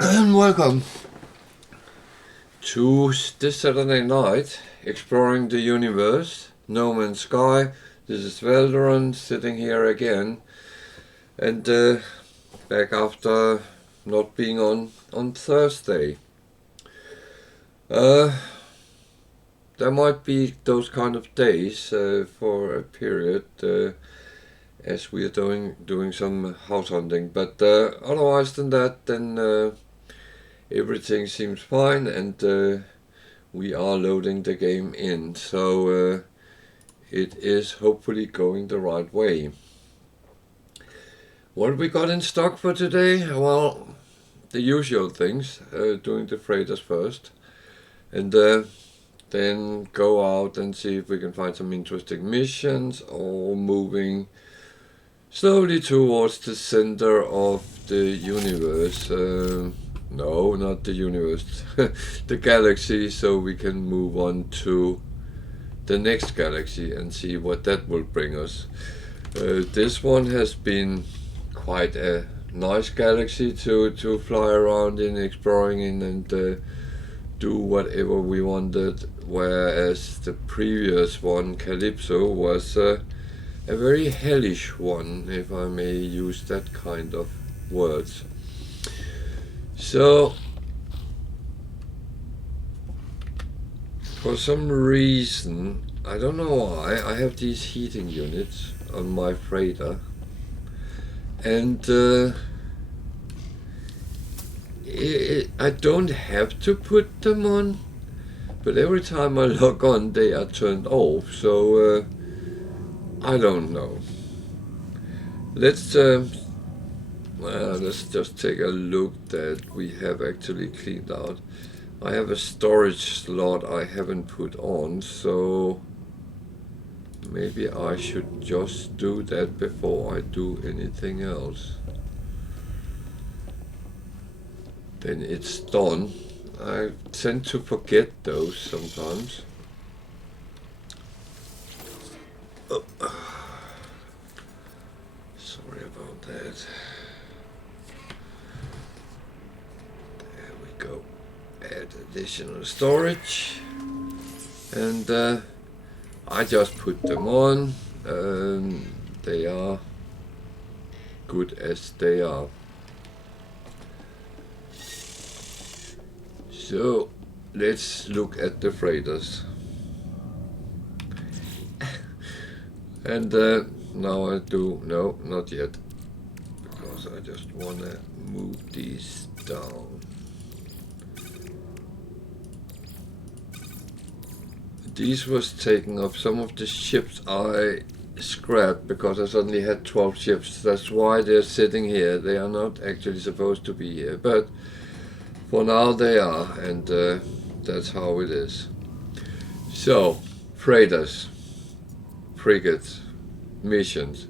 And welcome to this Saturday night, exploring the universe, No Man's Sky. This is Velderon sitting here again, and back after not being on Thursday. There might be those kind of days for a period as we are doing some house hunting, but otherwise than that, then everything seems fine, and we are loading the game in, so it is hopefully going the right way. What we got in stock for today? Well, the usual things, doing the freighters first, and then go out and see if we can find some interesting missions, or moving slowly towards the center of the universe. No, not the universe, the galaxy, so we can move on to the next galaxy and see what that will bring us. This one has been quite a nice galaxy to fly around in, exploring in, and do whatever we wanted, whereas the previous one, Calypso, was a very hellish one, if I may use that kind of words. So, for some reason, I don't know why, I have these heating units on my freighter, and I don't have to put them on, but every time I log on they are turned off, so I don't know. Let's just take a look that we have actually cleaned out. I have a storage slot I haven't put on, so maybe I should just do that before I do anything else. Then it's done. I tend to forget those sometimes. Oh. Sorry about that. There we go. Add additional storage, and I just put them on. They are good as they are. So let's look at the freighters. And now I do, no, not yet, because I just want to move these down. These was taking off some of the ships I scrapped because I suddenly had 12 ships. That's why they're sitting here. They are not actually supposed to be here, but for now they are, and that's how it is. So, freighters, frigates, missions.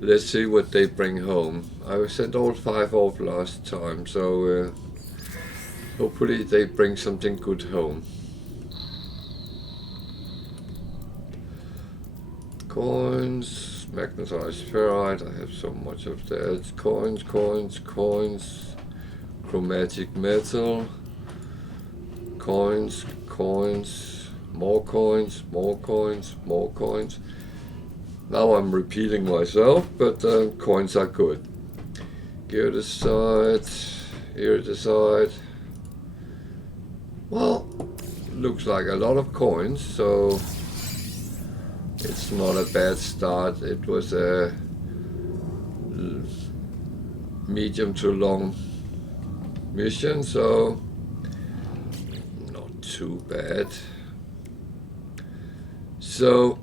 Let's see what they bring home. I sent all 5 off last time, so hopefully they bring something good home. Coins, magnetized ferrite, I have so much of that. Coins, chromatic metal, coins, more coins. Now I'm repeating myself, but coins are good. Iridesite. Well, looks like a lot of coins, so it's not a bad start. It was a medium to long mission, so not too bad. So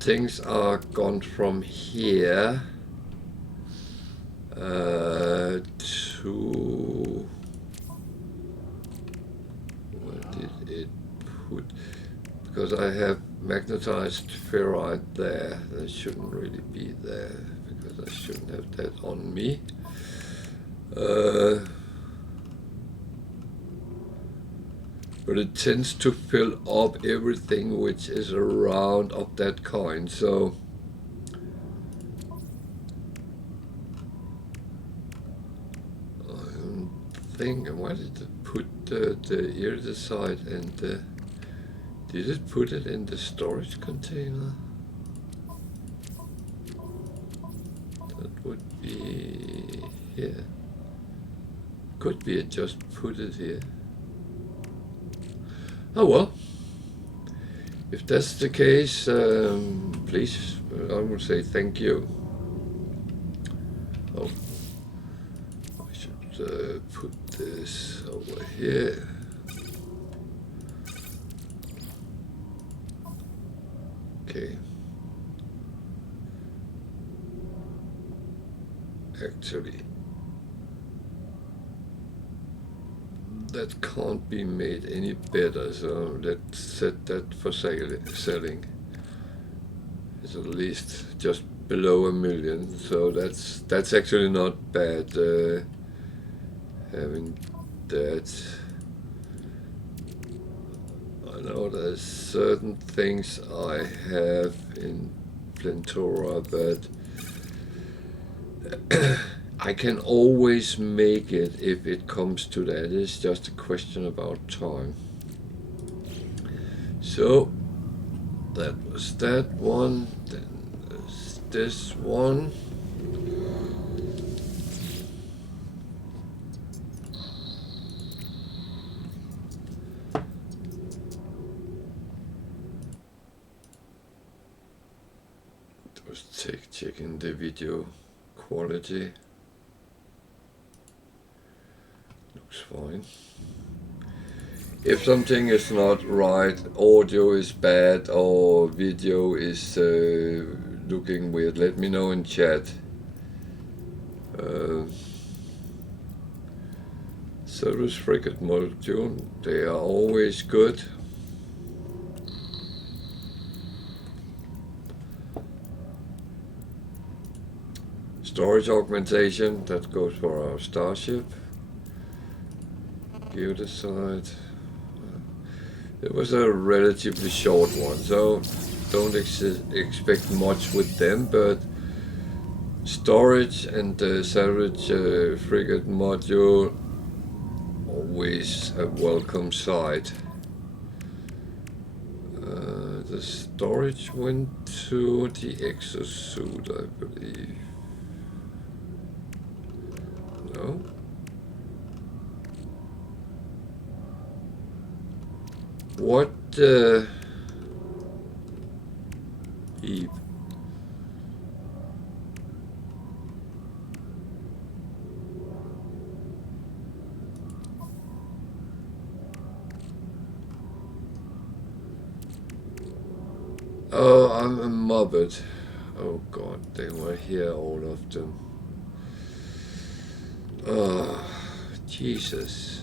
things are gone from here to, where did it put? Because I have magnetized ferrite there. That shouldn't really be there, because I shouldn't have that on me. But it tends to fill up everything which is around of that coin, so thing. And why did it put the unedited and did it put it in the storage container? That would be here. Could be it just put it here. Oh well. If that's the case, please, I would say thank you. Oh, I should put this over here. Okay. Actually, that can't be made any better, so let's set that for selling. It's at least just below 1 million, so that's actually not bad, having that. I know there's certain things I have in Plentora that I can always make it if it comes to that. It's just a question about time. So that was that one. Then there's this one. Just checking the video quality. Looks fine. If something is not right, audio is bad or video is looking weird, let me know in chat. Service frigate module, they are always good. Storage augmentation, that goes for our starship. Unedited. It was a relatively short one, so don't expect much with them, but storage and the salvage frigate module, always a welcome sight. The storage went to the exosuit, I believe. No? What Eve? Oh, I'm a mobbed. Oh god, they were here, all of them. Oh, Jesus.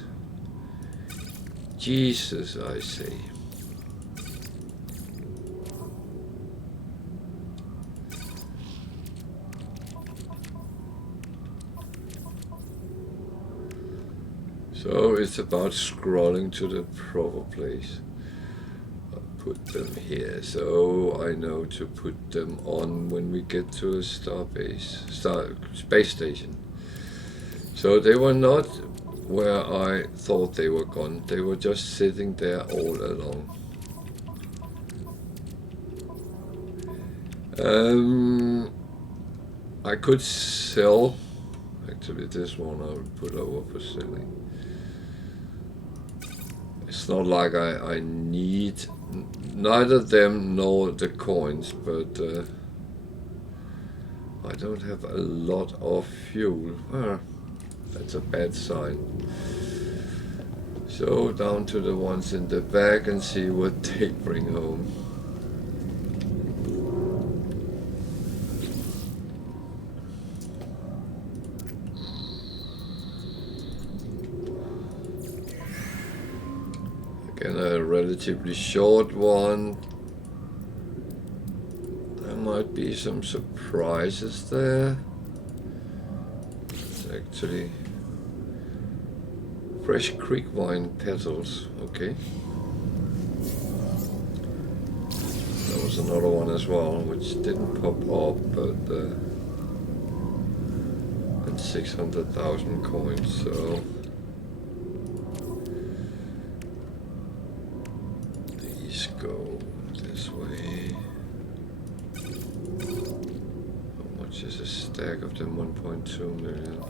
Jesus, I say. So it's about scrolling to the proper place. I'll put them here, so I know to put them on when we get to a space station. So they were not where I thought they were gone. They were just sitting there all along. I could sell. Actually, this one I will put over for selling. It's not like I need neither them nor the coins, but I don't have a lot of fuel. That's a bad sign. So down to the ones in the back and see what they bring home. Again, a relatively short one. There might be some surprises there. It's actually fresh creek wine petals, okay. There was another one as well, which didn't pop up, but and 600,000 coins, so stack of them 1.2 million.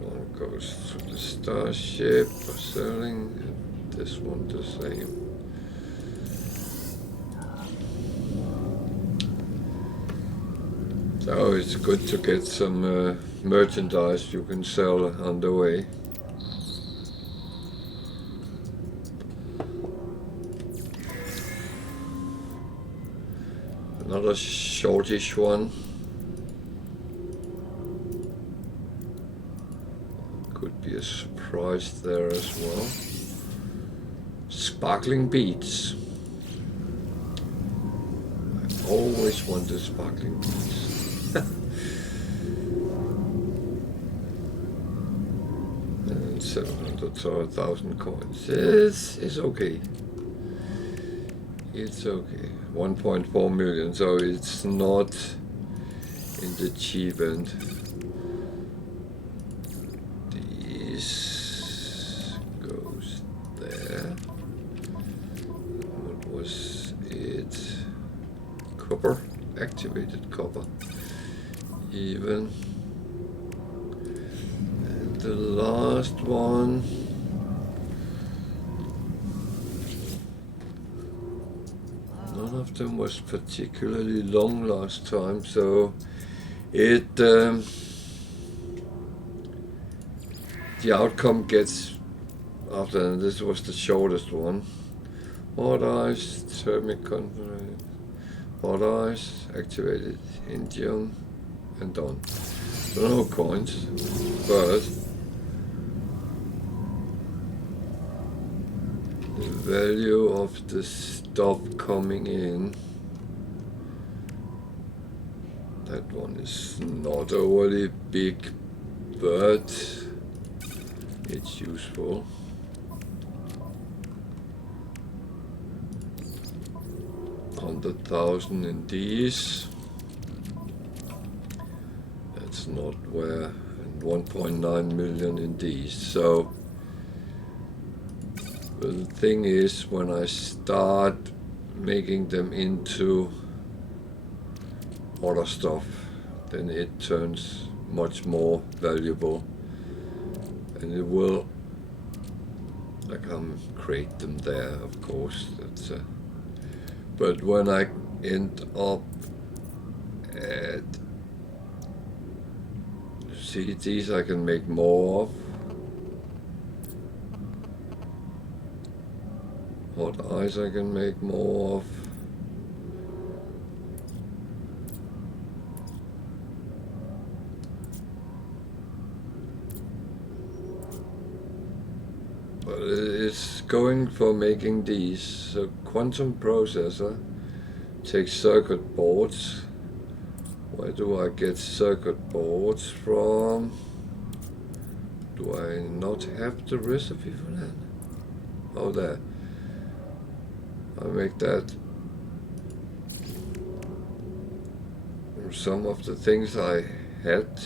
That one goes to the Starship for selling, and this one the same. So it's good to get some merchandise you can sell on the way. Another shortish one. Could be a surprise there as well. Sparkling beads. I always wanted sparkling beads. And 700 or 1,000 coins. It's okay. It's okay. 1.4 million, so it's not in the cheap end. This goes there. What was it? Copper, activated copper. Even. And the last one. None of them was particularly long last time, so it the outcome gets after, and this was the shortest one. Hot ice, thermic conversion, hot ice, activated indium, and done. So no coins, but the value of the stuff coming in, that one is not overly big, but it's useful. $100,000 in these. That's not where, and 1.9 million in these. So the thing is, when I start making them into other stuff, then it turns much more valuable, and it will, I can create them there, of course. That's but when I end up at, see, these I can make more of. Hot ice I can make more of. But it's going for making these. So quantum processor takes circuit boards. Where do I get circuit boards from? Do I not have the recipe for that? Oh, there. I make that. Some of the things I had.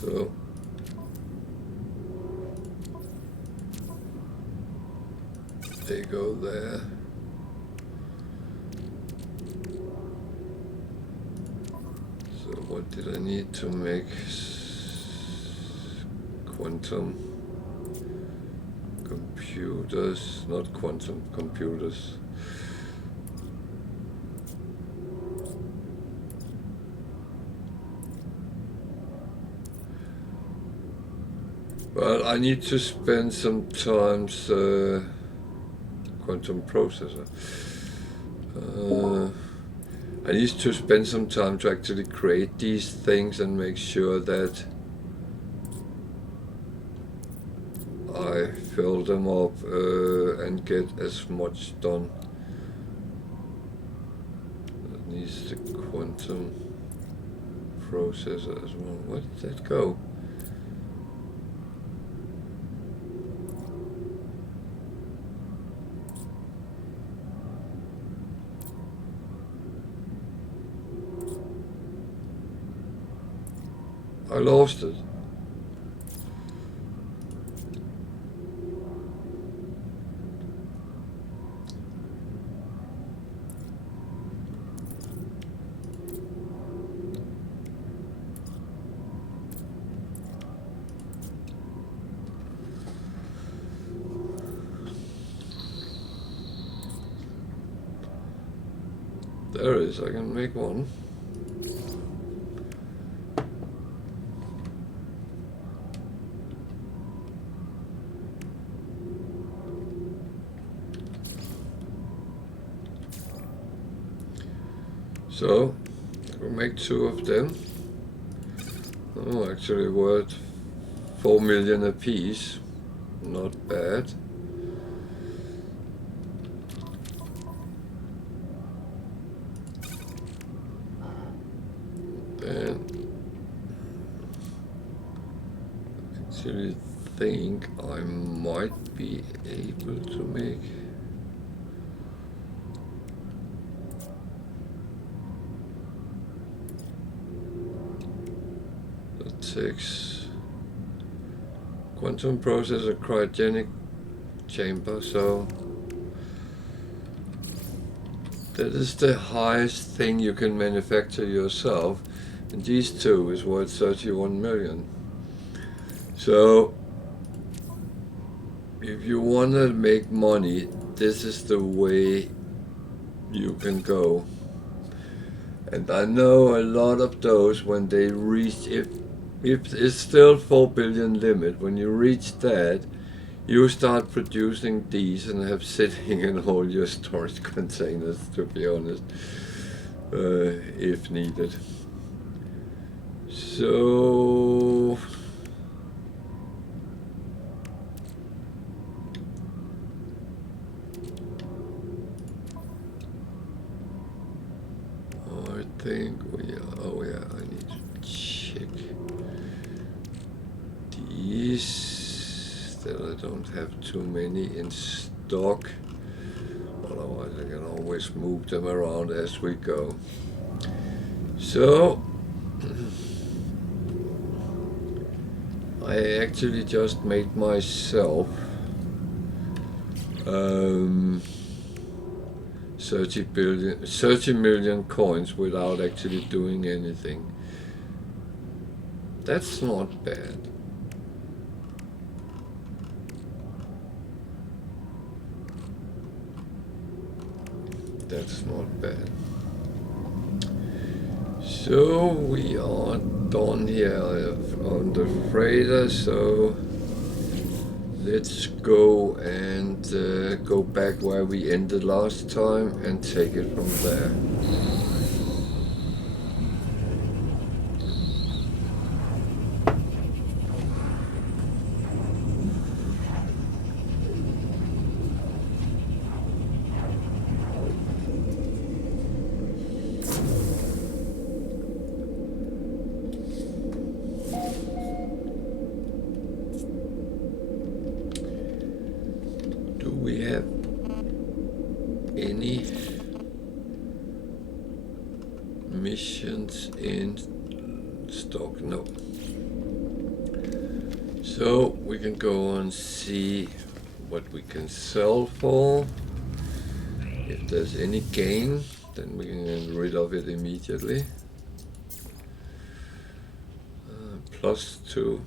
So they go there. So what did I need to make quantum computers? Not quantum computers. Well, I need to spend some time quantum processor. I need to spend some time to actually create these things and make sure that I fill them up and get as much done. That needs the quantum processor as well. Where did that go? I lost it. There it is, I can make one. So, we'll make 2 of them. Oh, actually worth 4 million a piece. Not bad. Then I actually think I might be able to make that 6 quantum processor cryogenic chamber, so that is the highest thing you can manufacture yourself, and these 2 is worth 31 million. So if you want to make money, this is the way you can go. And I know a lot of those, when they reach, if it's still 4 billion limit, when you reach that, you start producing these and have sitting in all your storage containers, to be honest, if needed. So I think we are, oh yeah, I need to check these, that I don't have too many in stock. Otherwise I can always move them around as we go. So I actually just made myself 30 million coins without actually doing anything. That's not bad. That's not bad. So we are done here on the freighter, so let's go and go back where we ended last time and take it from there. Missions in stock? No. So we can go and see what we can sell for. If there's any gain, then we can get rid of it immediately. +2,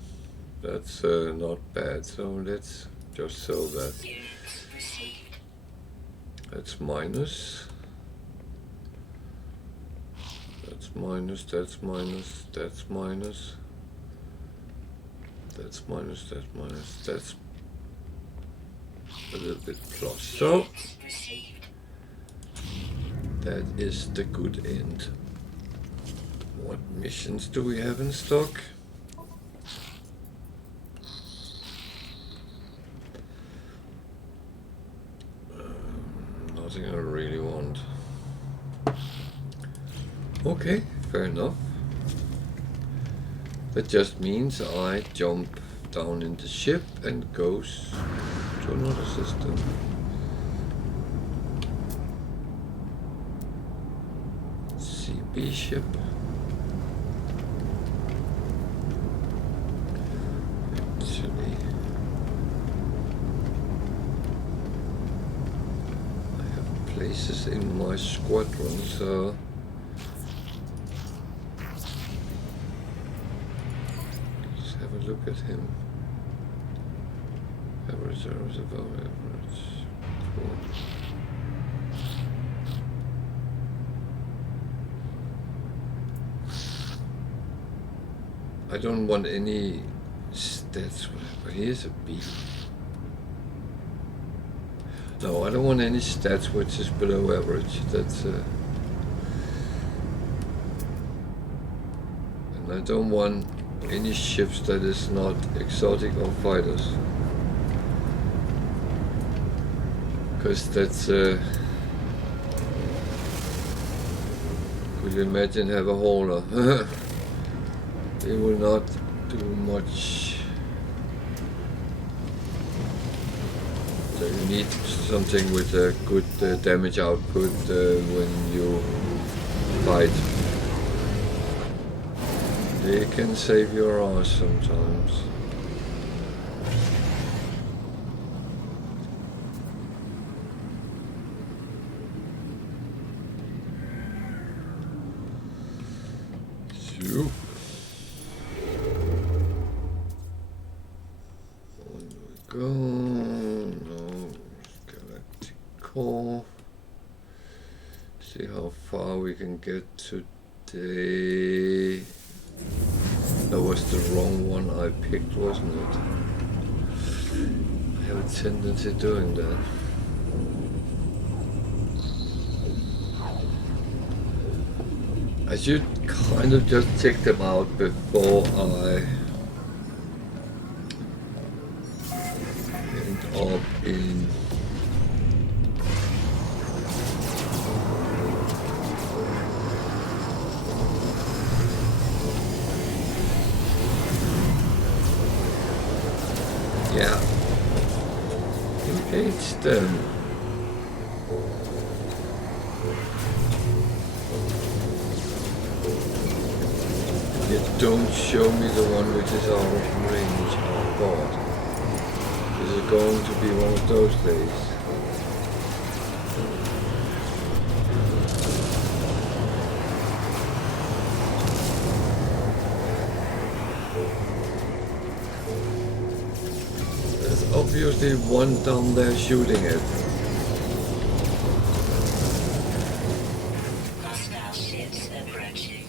that's not bad, so let's just sell that. That's minus. That's minus, that's minus, that's minus. That's minus, that's minus, that's a little bit plus. So that is the good end. What missions do we have in stock? Nothing I really want. Okay, fair enough. That just means I jump down in the ship and goes to another system. CB ship. races in my squadron, so let's have a look at him. Average errors above average. Cool. I don't want any stats, whatever. Here's a B. No, I don't want any stats which is below average. That's and I don't want any ships that is not exotic or fighters, because that's could you imagine have a hauler? They will not do much. So you need something with a good damage output when you fight. They can save your ass sometimes. So. Go, no, galactic core. See how far we can get today. That was the wrong one I picked, wasn't it? I have a tendency doing that. I should kind of just check them out before I up in yeah, engage them. You don't show me the one which is out of range. Oh God. Is it going to be one of those days? There's obviously one down there shooting it. Hostile ships approaching.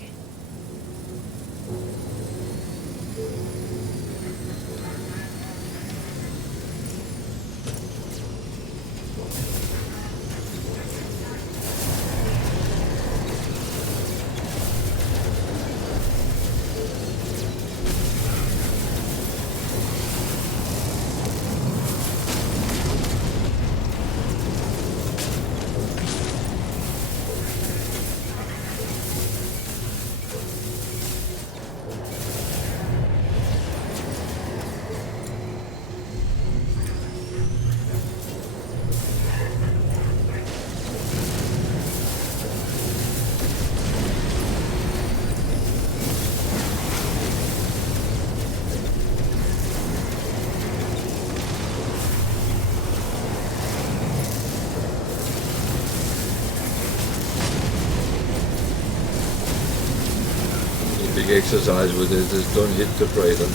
Big exercise with it is don't hit the freighter.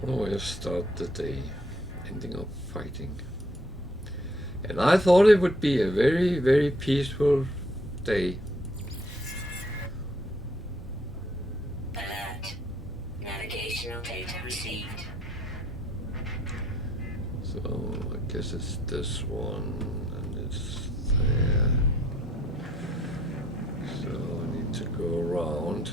What a way to start the day, ending up fighting. And I thought it would be a very, very peaceful day. Alert. Navigational data received. So I guess it's this one, and it's there. So I need to go around.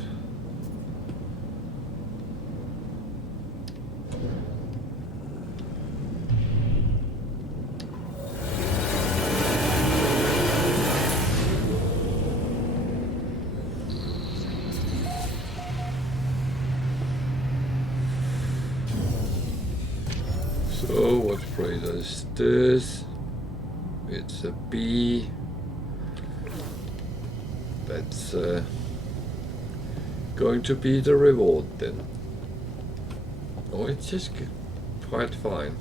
So what freighter is this? It's a B. That's going to be the reward then. Oh, it's just quite fine.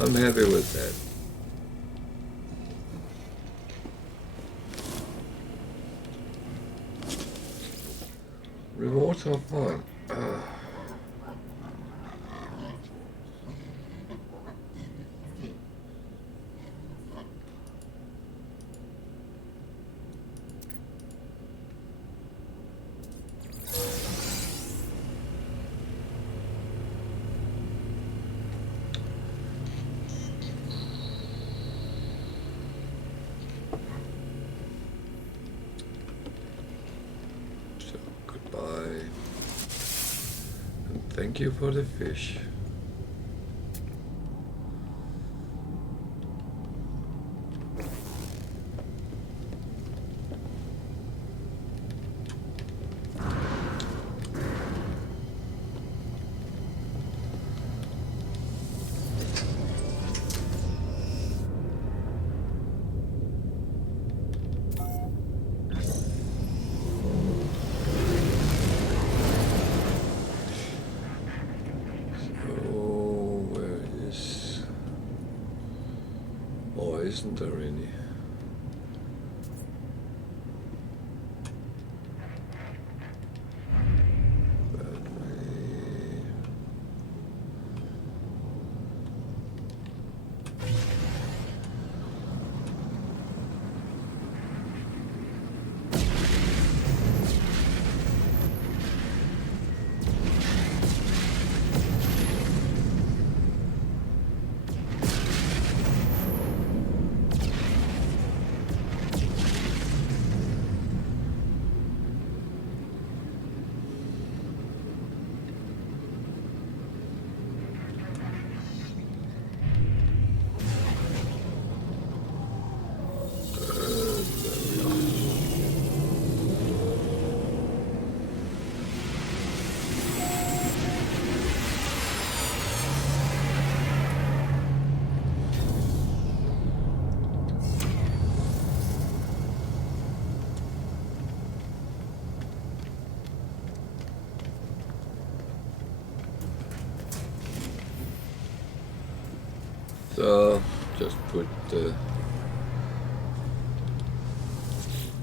I'm happy with that. Rewards are fine. So goodbye. And thank you for the fish. Isn't there any? So just put the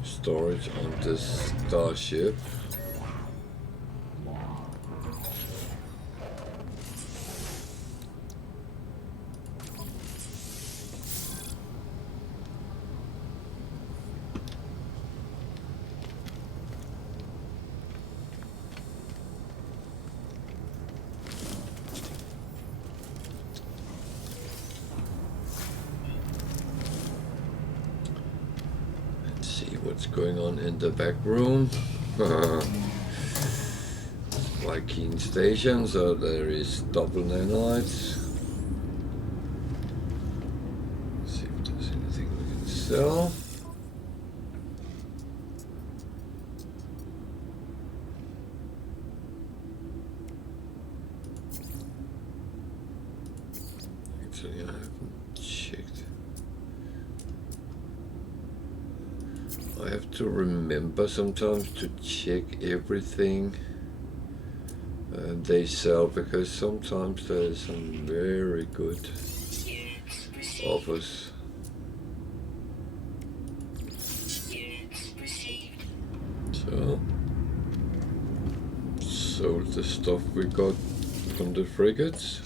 storage on this starship. What's going on in the back room? Viking station, so there is double nanites. See if there's anything we can sell. Actually, I haven't checked. I have to remember sometimes to check everything they sell, because sometimes there's some very good offers. So, sold the stuff we got from the frigates.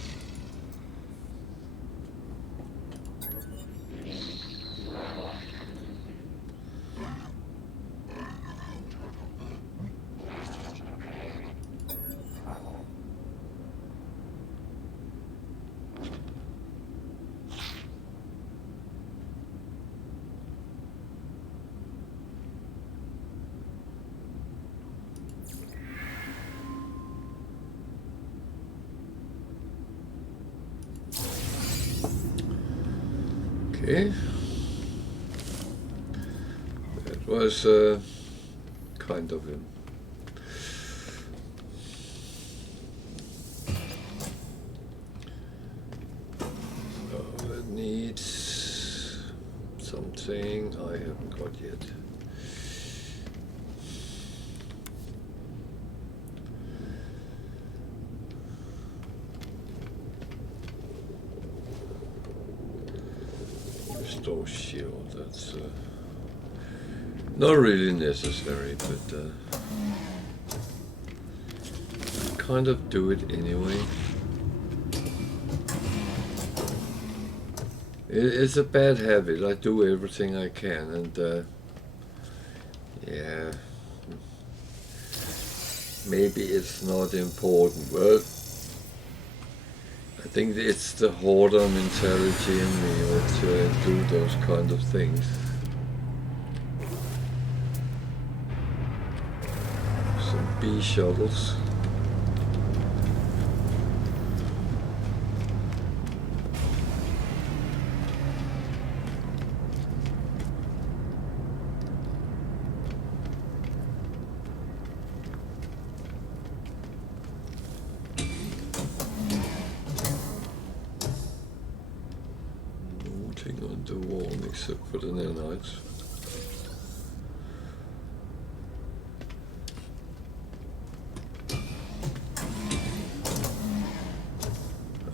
Okay. That was kind of him. So it needs something I haven't got yet. Restore shield, that's not really necessary, but I kind of do it anyway. It's a bad habit. I do everything I can, and yeah, maybe it's not important, but I think it's the hoarder mentality in me that do those kind of things. Some bee shuttles. On the wall except for the nanites.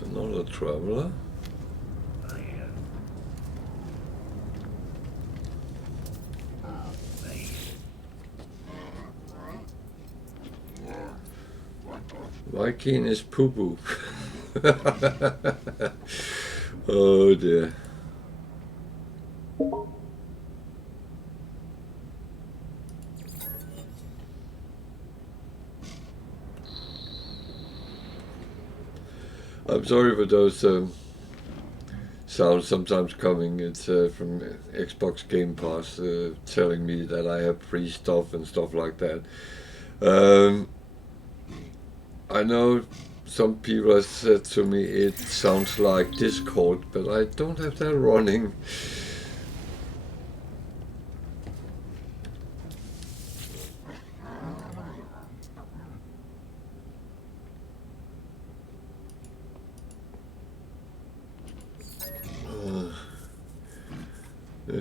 Another traveler. Viking is poo-poo. Oh dear. I'm sorry for those sounds sometimes coming. It's from Xbox Game Pass telling me that I have free stuff and stuff like that. I know some people have said to me it sounds like Discord, but I don't have that running.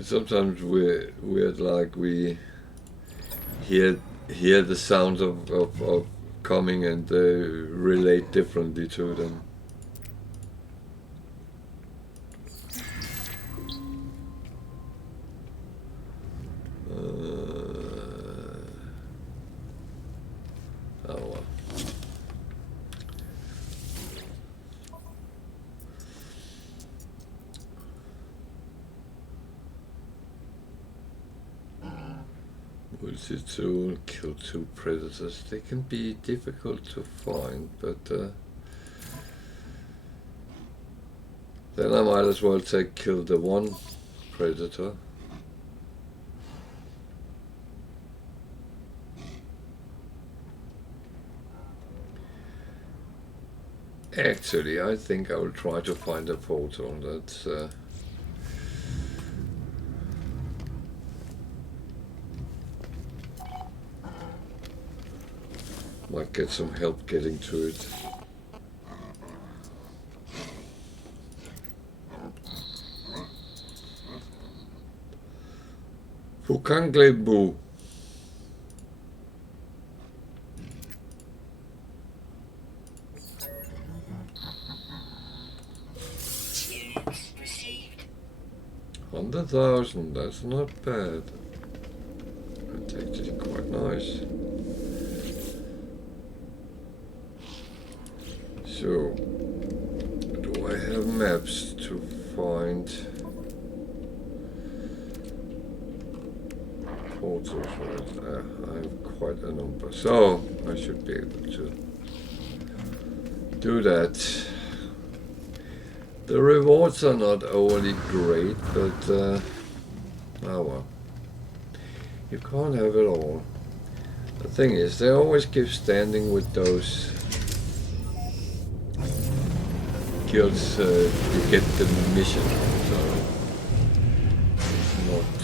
Sometimes we're like we hear the sounds of coming and relate differently to them. Oh well. Multi-tool, kill 2 predators. They can be difficult to find, but then I might as well take kill the 1 predator. Actually, I think I will try to find a portal. That's might get some help getting to it. Fukanglebu. Units received. 100,000, that's not bad. That's actually quite nice. So, do I have maps to find portals? Right? I have quite a number, so I should be able to do that. The rewards are not overly great, but oh well. You can't have it all. The thing is, they always give standing with those guilds you get the mission. So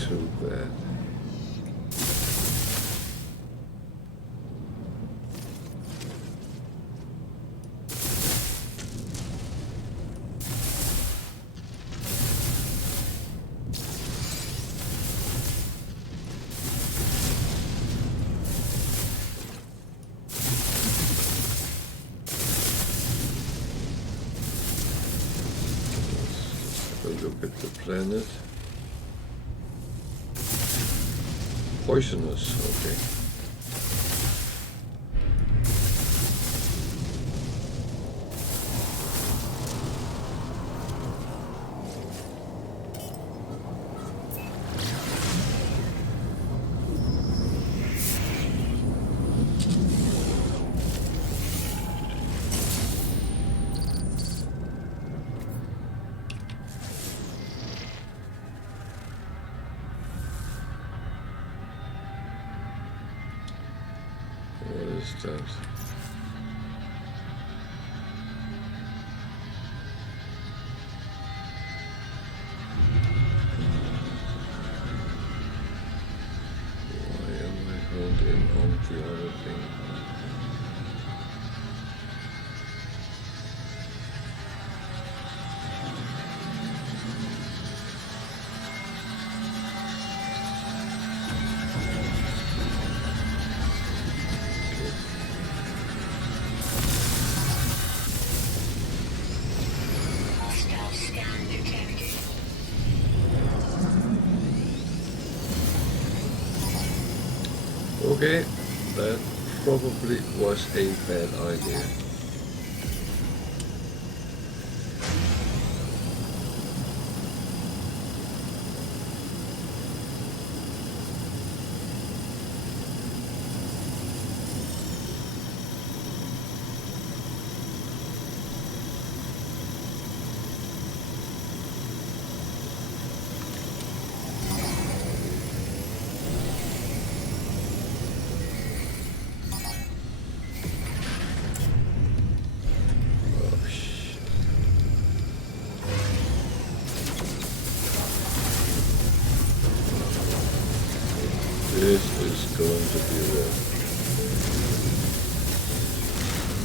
too bad. Look at the planet. Poisonous, okay. What is that? Why am I holding on the other thing? Hostile scan detected. Okay, that probably was a bad idea. Oh shit. This is going to be rough.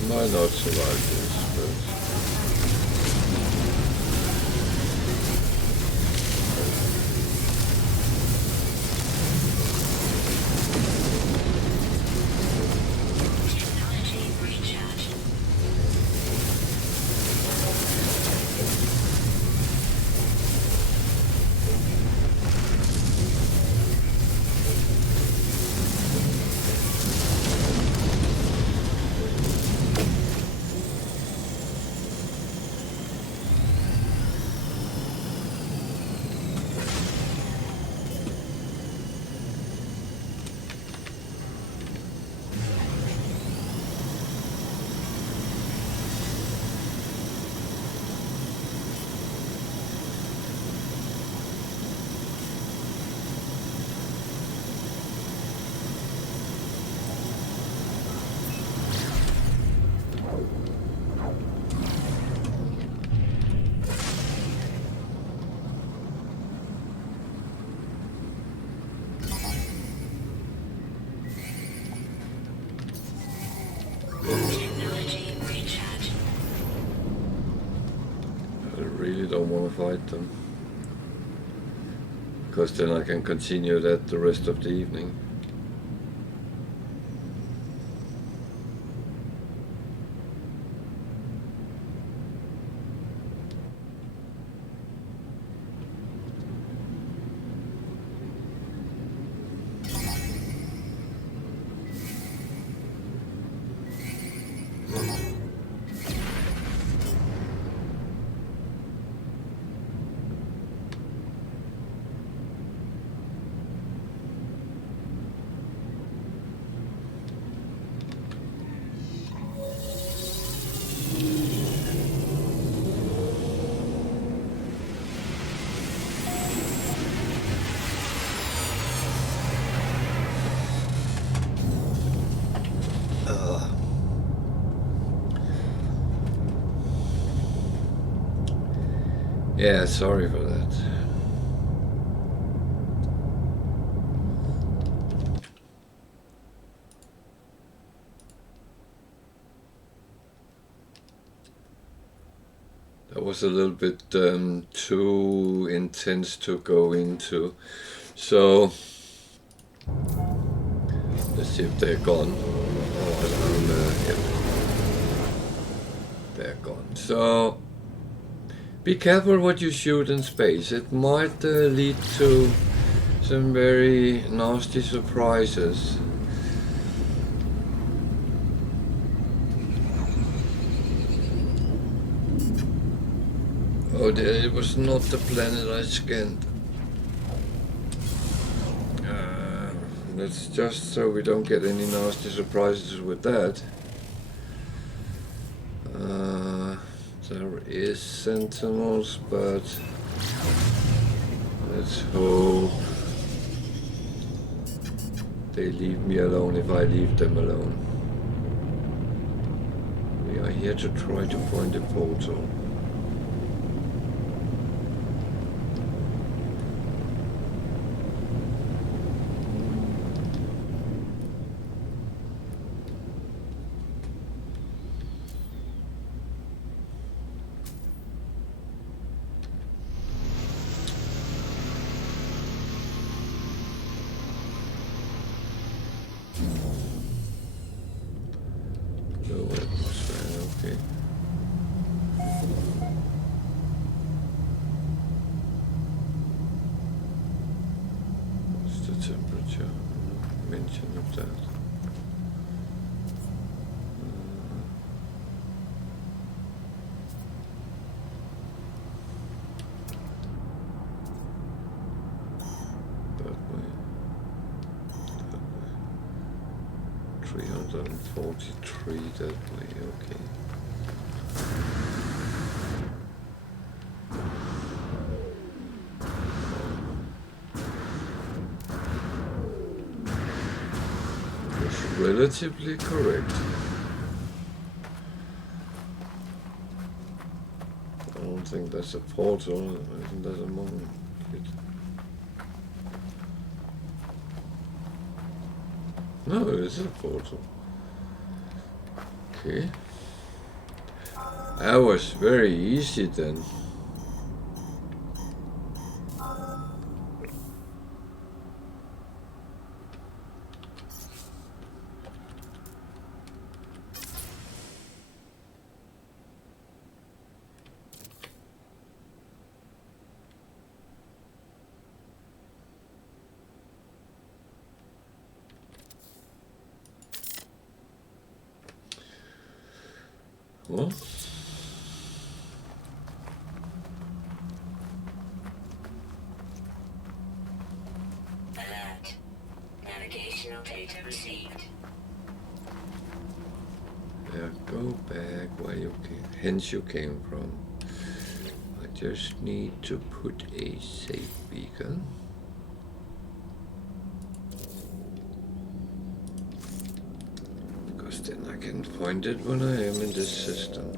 Might not survive this, but Technology recharge. Technology recharge. I really don't want to fight them. Because then I can continue that the rest of the evening. Yeah, sorry for that. that was a little bit too intense to go into. So let's see if they're gone. Yeah. They're gone. So be careful what you shoot in space. It might lead to some very nasty surprises. Oh, it was not the planet I scanned. That's just so we don't get any nasty surprises with that. There is sentinels, but let's hope they leave me alone if I leave them alone. We are here to try to find a portal. That way, okay. That's relatively correct. I don't think that's a portal, I think that's a moon. No, it is a portal. Okay. That was very easy then. Well, alert. Navigational data received. yeah, go back where you came, hence you came from. I just need to put a safe beacon. Because then I can find it when I am in this system.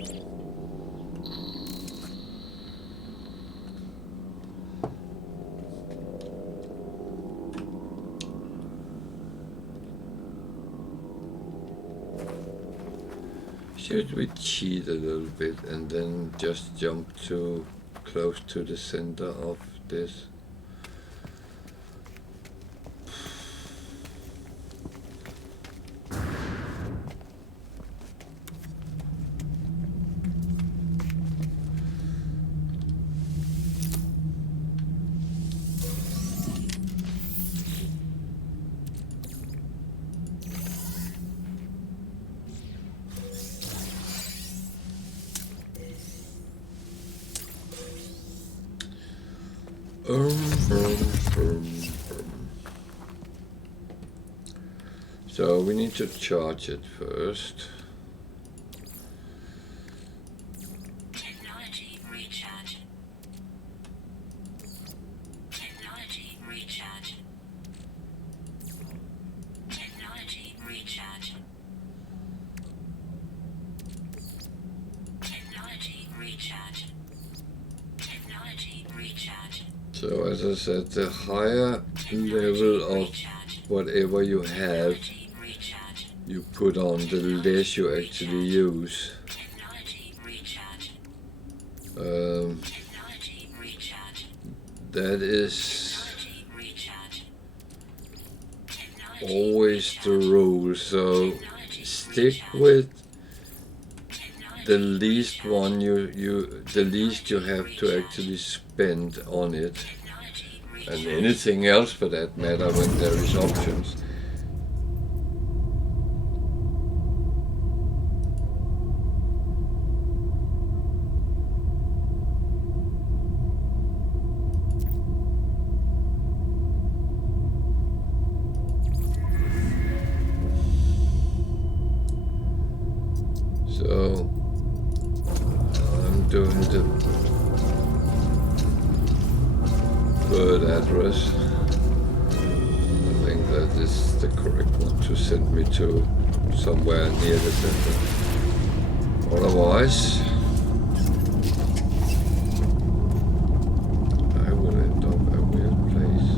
Should we cheat a little bit and then just jump to close to the center of this? So we need to charge it first. Technology recharge. Technology recharge. Technology recharge. Technology recharge. Technology recharge. So as I said, the higher level of whatever you have you put on, the less you actually use. Technology recharge. Technology recharge. That is Technology recharge. Technology always the recharge. rule, so Technology stick recharge. with Technology the least recharge. one the least you have to actually spend on it, Technology and recharge. anything else for that matter when there is options. So I'm doing the bird address. I think that is the correct one to send me to somewhere near the center. Otherwise, I will end up a weird place.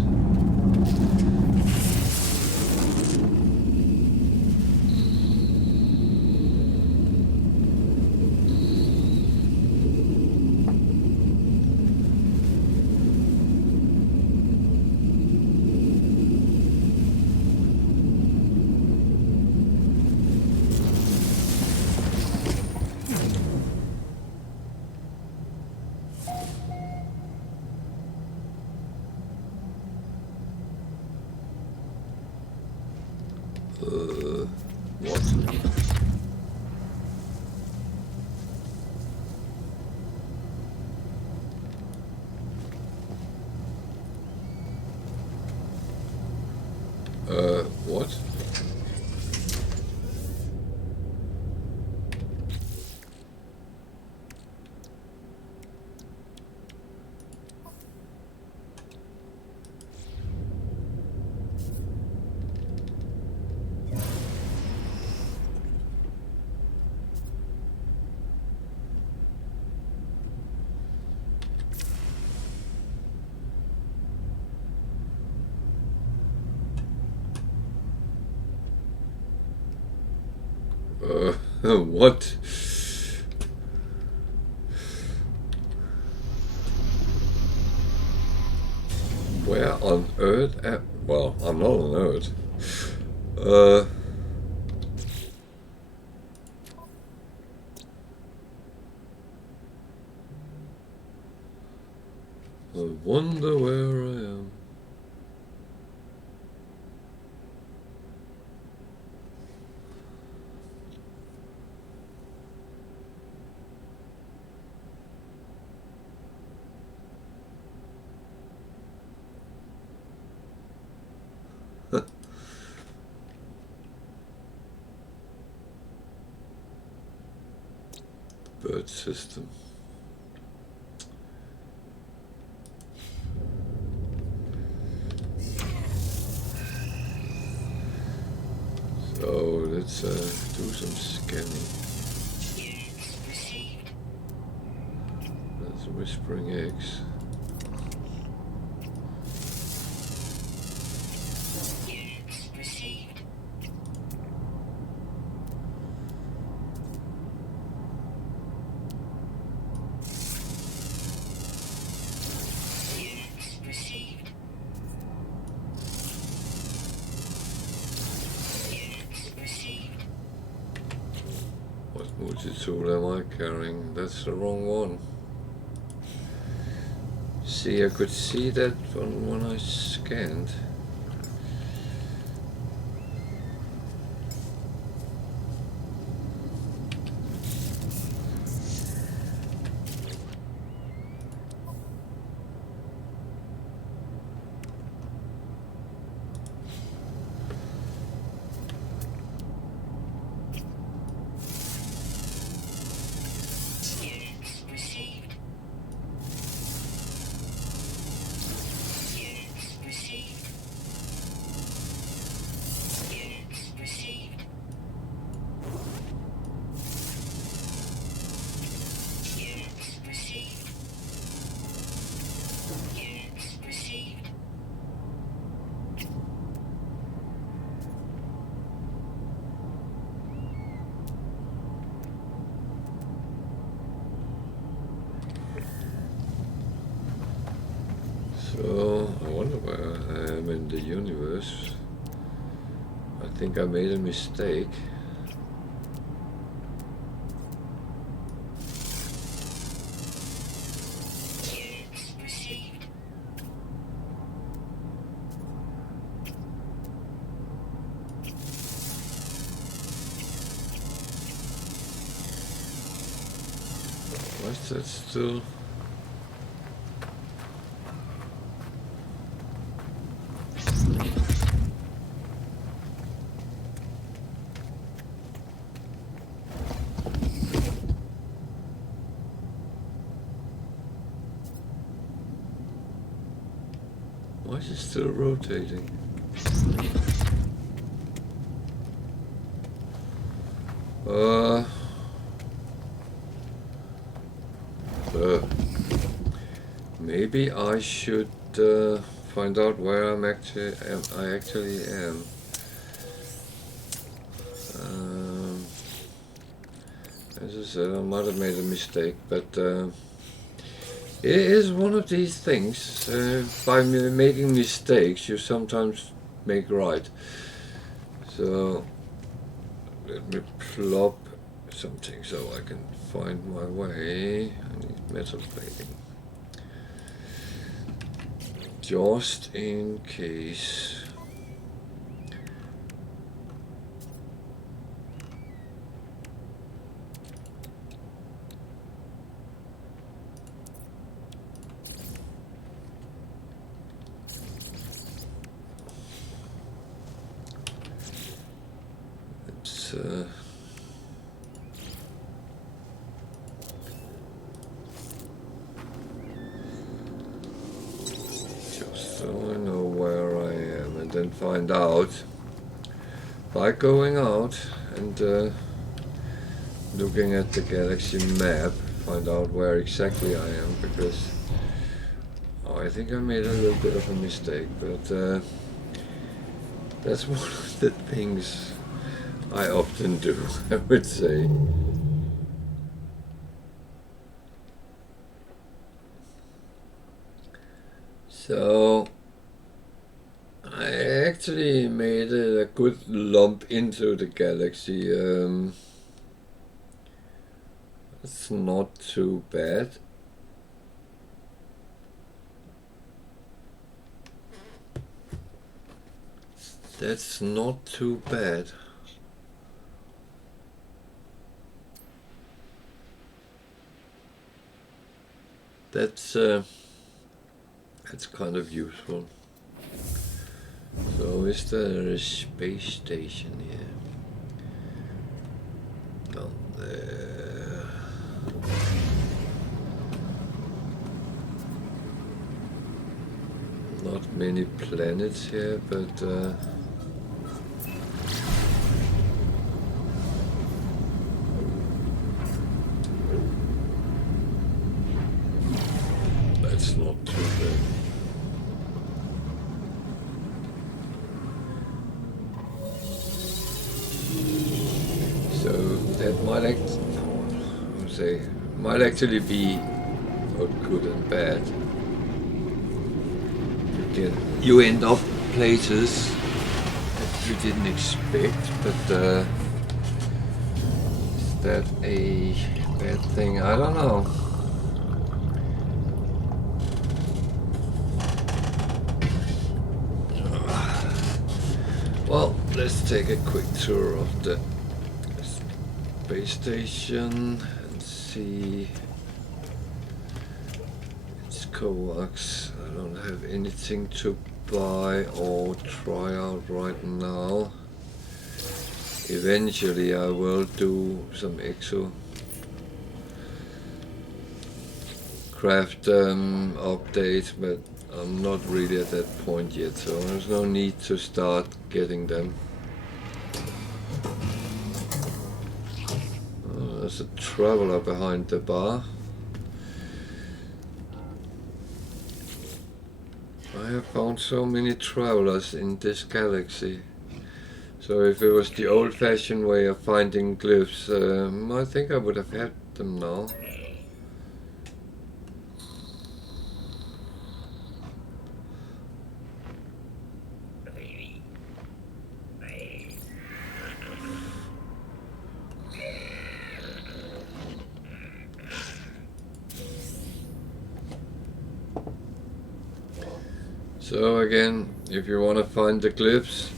What? What? What? Where on Earth? Well, I'm not on Earth. I wonder where I am. Bird system. So let's do some scanning. Units received. That's whispering eggs. Units received. Units received. Units received. What multi-tool am I carrying? That's the wrong one. See, I could see that when I scanned. Units received. Units received. So I wonder where I am in the universe. I think I made a mistake. Units received. Why is that still? Why is it still rotating? Maybe I should find out where I actually am. As I said, I might have made a mistake, but it is one of these things. By making mistakes, you sometimes make right. So let me plop something so I can find my way. I need metal plating. Just in case. It's just so I know where I am, and then find out by going out and looking at the galaxy map, find out where exactly I am, because I think I made a little bit of a mistake, but that's one of the things I often do, I would say. So I actually made a good lump into the galaxy. It's not too bad. That's not too bad. That's kind of useful. So is there a space station here? Down there. Not many planets here, but that's not too bad. So that might actually be both good and bad. You end up places that you didn't expect, but is that a bad thing? I don't know. Well, let's take a quick tour of the space station and see its coax. I don't have anything to buy or try out right now. Eventually I will do some exo craft updates, but I'm not really at that point yet, so there's no need to start getting them. There's a traveler behind the bar. I have found so many travelers in this galaxy. So if it was the old-fashioned way of finding glyphs, I think I would have had them now. So again, if you want to find the clips,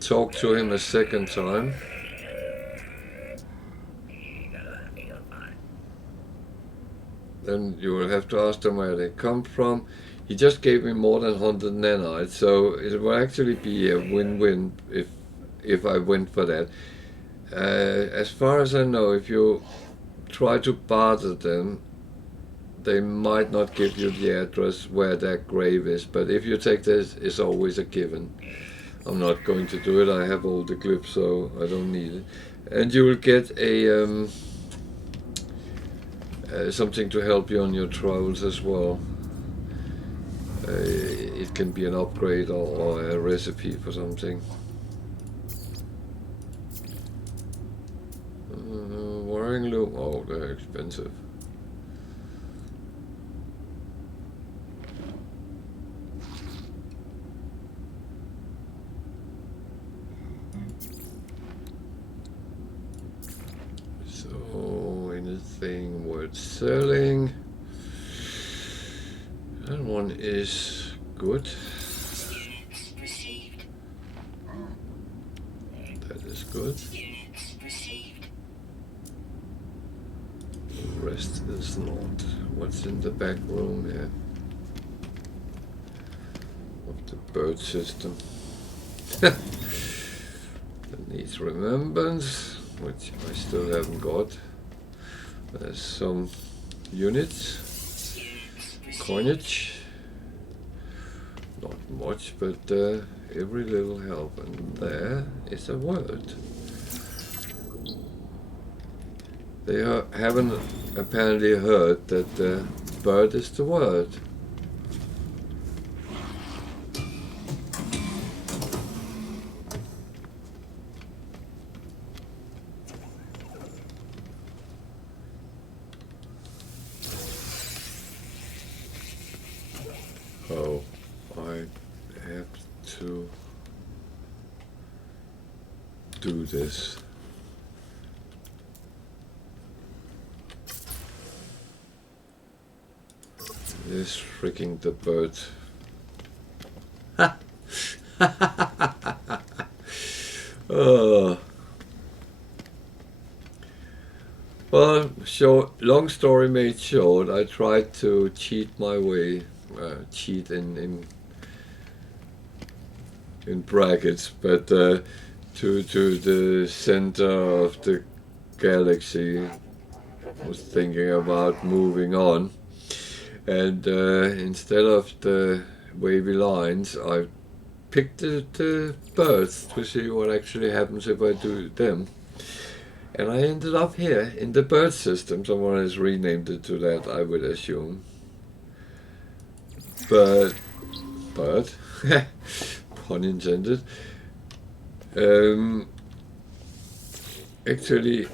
talk to him a second time. Then you will have to ask them where they come from. He just gave me more than 100 nanites, so it will actually be a win-win if I went for that. As far as I know, if you try to barter them, they might not give you the address where their grave is, but if you take this, it's always a given. I'm not going to do it, I have all the clips, so I don't need it. And you will get a something to help you on your travels as well. It can be an upgrade or a recipe for something. Wiring loom, oh, they're expensive. So, anything worth selling? That one is good. Units received. That is good. Units received. The rest is not. What's in the back room here? Of the bird system. That needs remembrance, which I still haven't got. There's some units. Coinage. Not much, but every little help. And there is a word. They haven't apparently heard that bird is the word. Oh, I have to do this. This freaking the bird. Oh. Well, long story made short, I tried to cheat my way, cheat in brackets, but to the center of the galaxy. I was thinking about moving on, and instead of the wavy lines, I picked the birds to see what actually happens if I do them. And I ended up here in the bird system. Someone has renamed it to that, I would assume. But pun intended. Actually,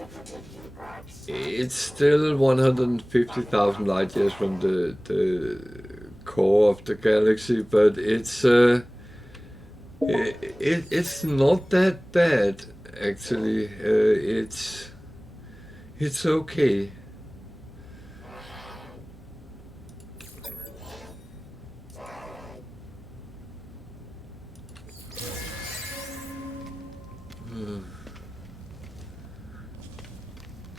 it's still 150,000 light years from the core of the galaxy, but it's not that bad. Actually, it's okay.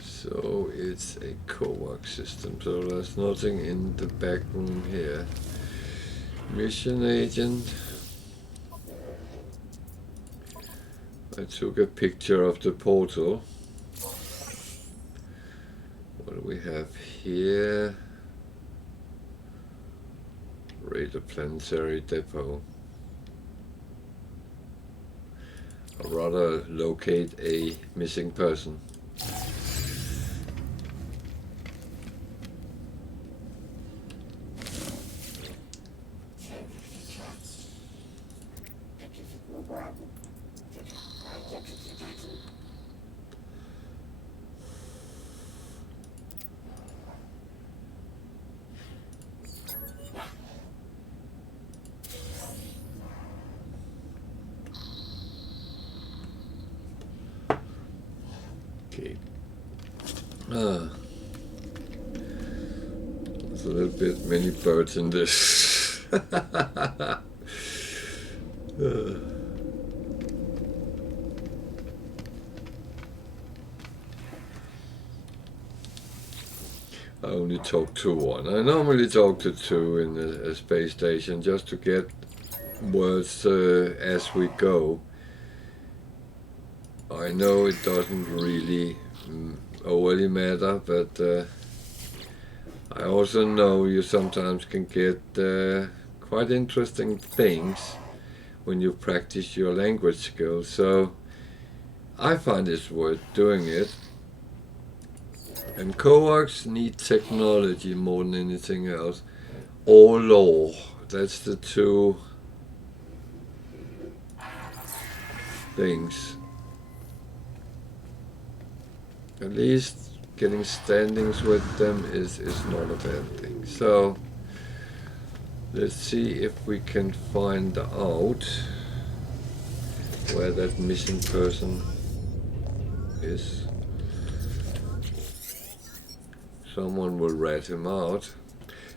So it's a co-work system, so there's nothing in the back room here. Mission agent. I took a picture of the portal. What do we have here? Radar planetary depot. I'd rather locate a missing person. Okay. There's a little bit many birds in this. I only talk to one. I normally talk to two in a space station just to get words as we go. I know it doesn't really overly matter, but I also know you sometimes can get quite interesting things when you practice your language skills. So I find it's worth doing it. And coworks need technology more than anything else, or law. That's the two things. At least getting standings with them is not a bad thing. So let's see if we can find out where that missing person is. Someone will rat him out.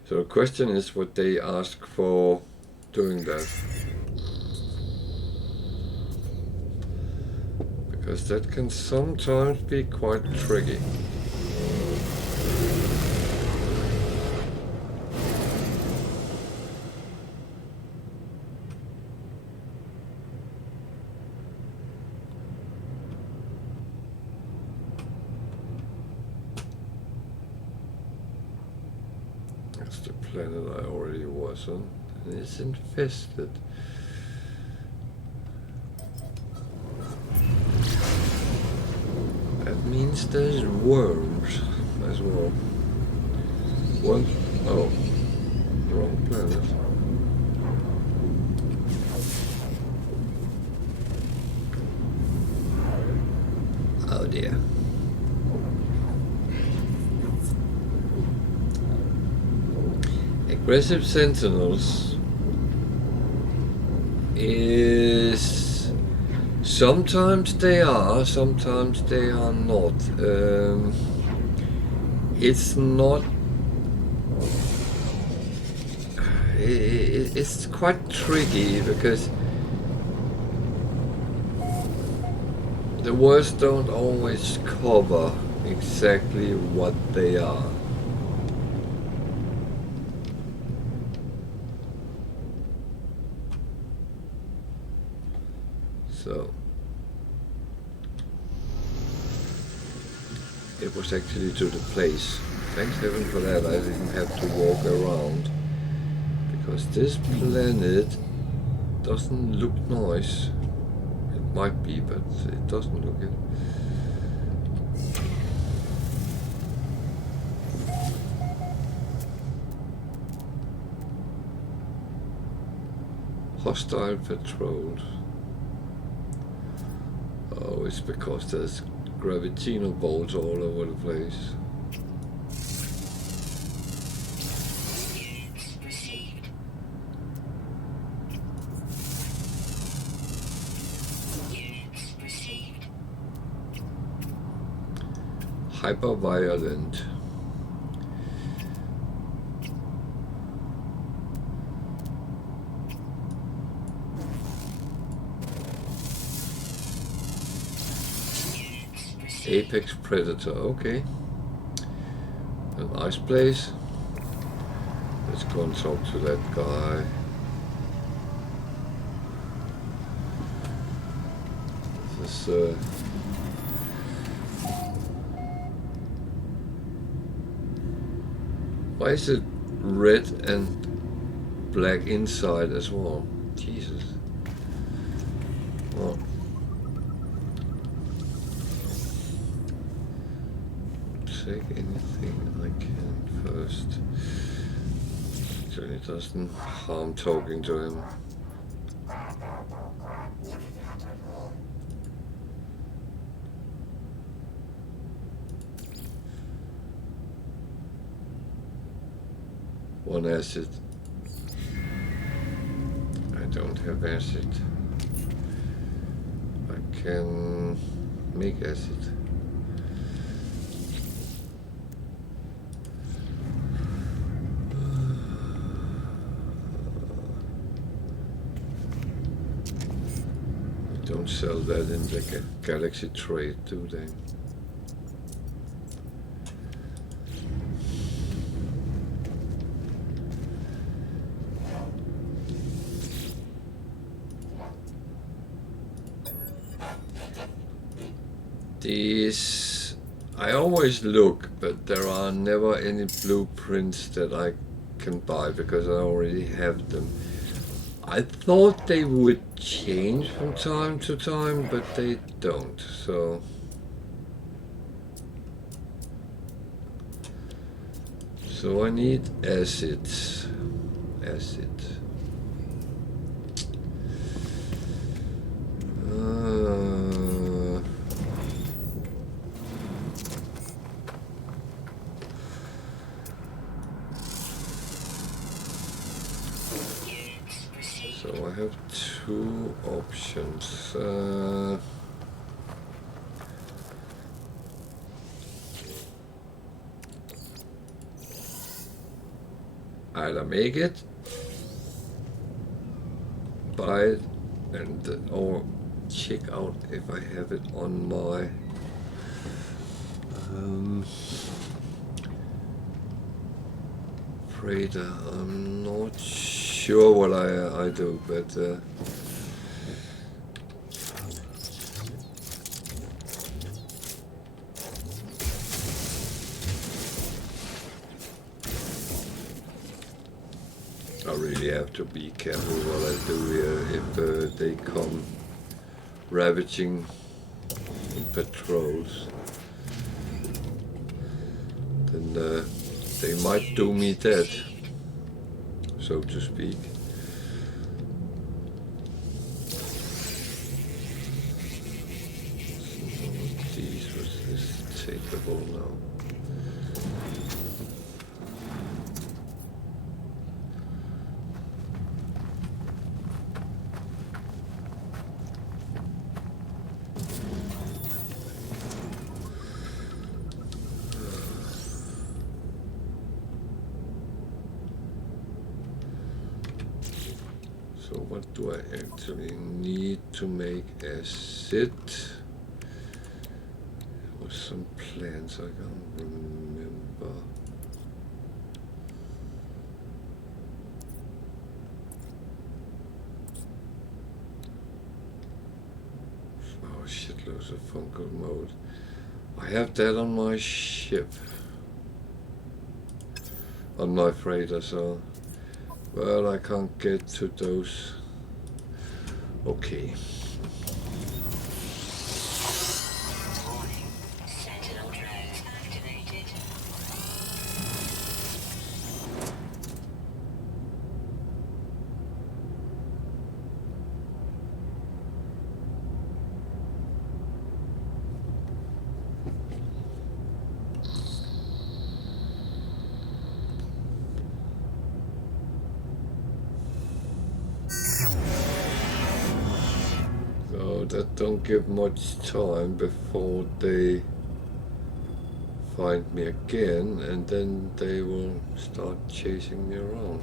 So the question is what they ask for doing that. Because that can sometimes be quite tricky. That's the planet I already was on, and it's infested. That means there's worms as well. What? Oh, wrong planet. Oh dear. Aggressive sentinels is sometimes they are not. It's not. It's quite tricky because the words don't always cover exactly what they are. So it was actually to the place. Thanks heaven for that, I didn't have to walk around. Because this planet doesn't look nice. It might be, but it doesn't look it. Hostile patrolled. Oh, it's because there's gravitino bolts all over the place. Units received. Units received. Hyper-violent. Apex Predator, okay. A nice place. Let's go and talk to that guy. This is why is it red and black inside as well? Jesus. Oh. Take anything I can first. Actually, it doesn't harm talking to him. One acid. I don't have acid. I can make acid. don't sell that in the Galaxy Trade, do they? These, I always look, but there are never any blueprints that I can buy because I already have them. I thought they would change from time to time, but they don't, so. So I need acids. Acid. So I have two options. Either make it, buy it, and or check out if I have it on my freighter. I'm not sure what I do, but I really have to be careful what I do here. If they come ravaging patrols, then they might do me dead, so to speak. These was this takeable now. So what do I actually need to make acid? There was some plants I can't remember. Oh, shitloads of fungal mode. I have that on my ship. On my freighter, so. Well, I can't get to those. Okay. Warning. Sentinel drones activated. So that don't give much time before they find me again, and then they will start chasing me around.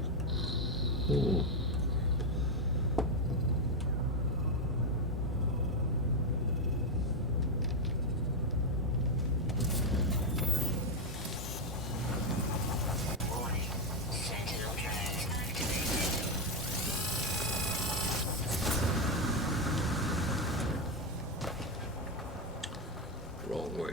Warning. Sentinel drones activated. Wrong way.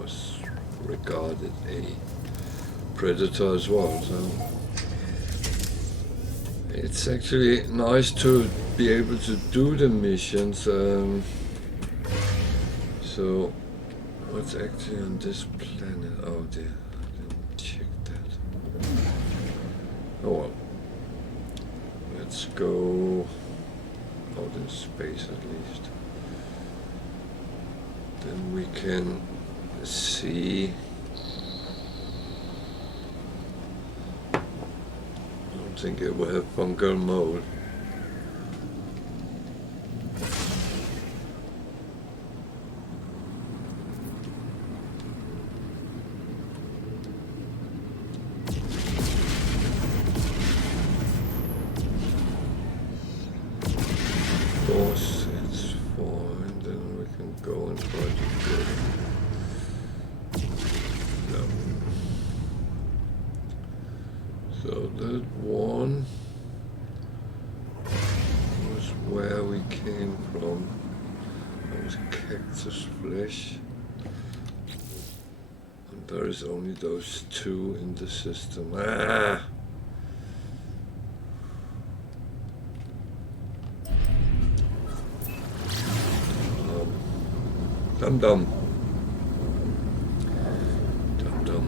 was regarded a predator as well, so it's actually nice to be able to do the missions. So what's actually on this planet? Oh dear, I didn't check that. Oh well, let's go out in space at least. Then we can see. I don't think it will have fungal mode. It's fine, then we can go and try to get it. No. So that one was where we came from. That was cactus flesh. And there is only those two in the system. Ah! Dum dum. Dum dum.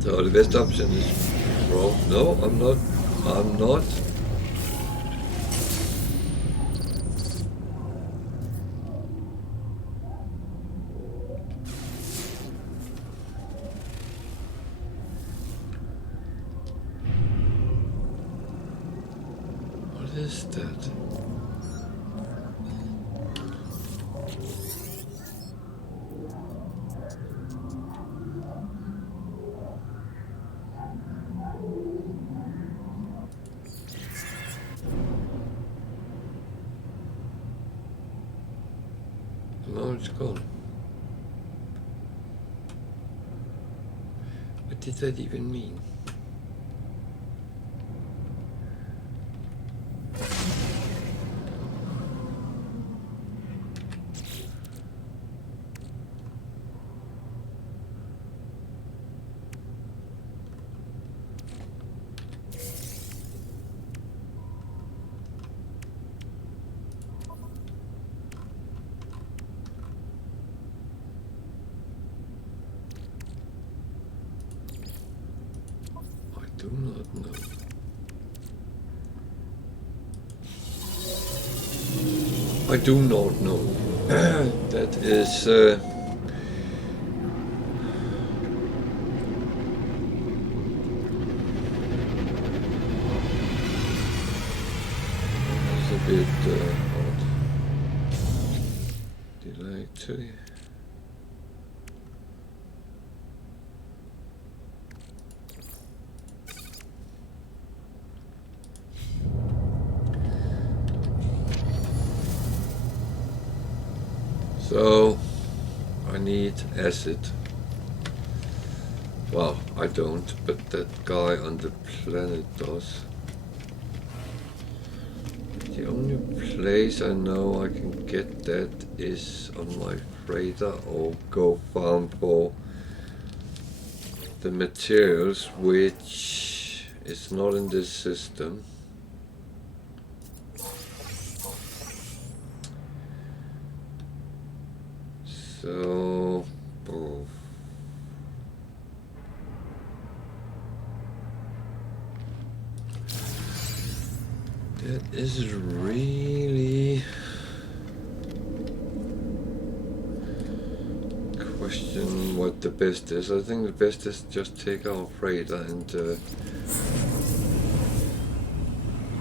So the best option is roll. No, I'm not. I'm not. What is that? No, it's gone. What did that even mean? I do not know. I do not know. That is that's a bit odd. Did I actually? So I need acid. Well, I don't, but that guy on the planet does. The only place I know I can get that is on my freighter or go farm for the materials, which is not in this system. So, that is really question what the best is. I think the best is just take our freighter and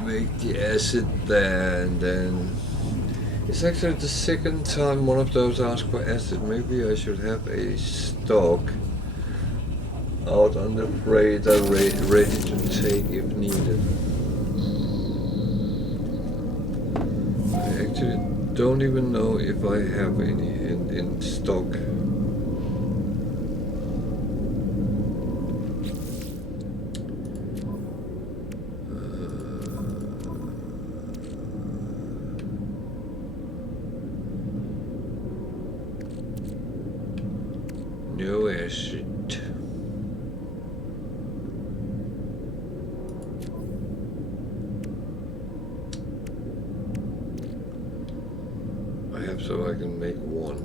make the acid there, and then it's actually the second time one of those asked for acid. Maybe I should have a stock out on the freighter, ready to take if needed. I actually don't even know if I have any in stock. No acid. I have so I can make one.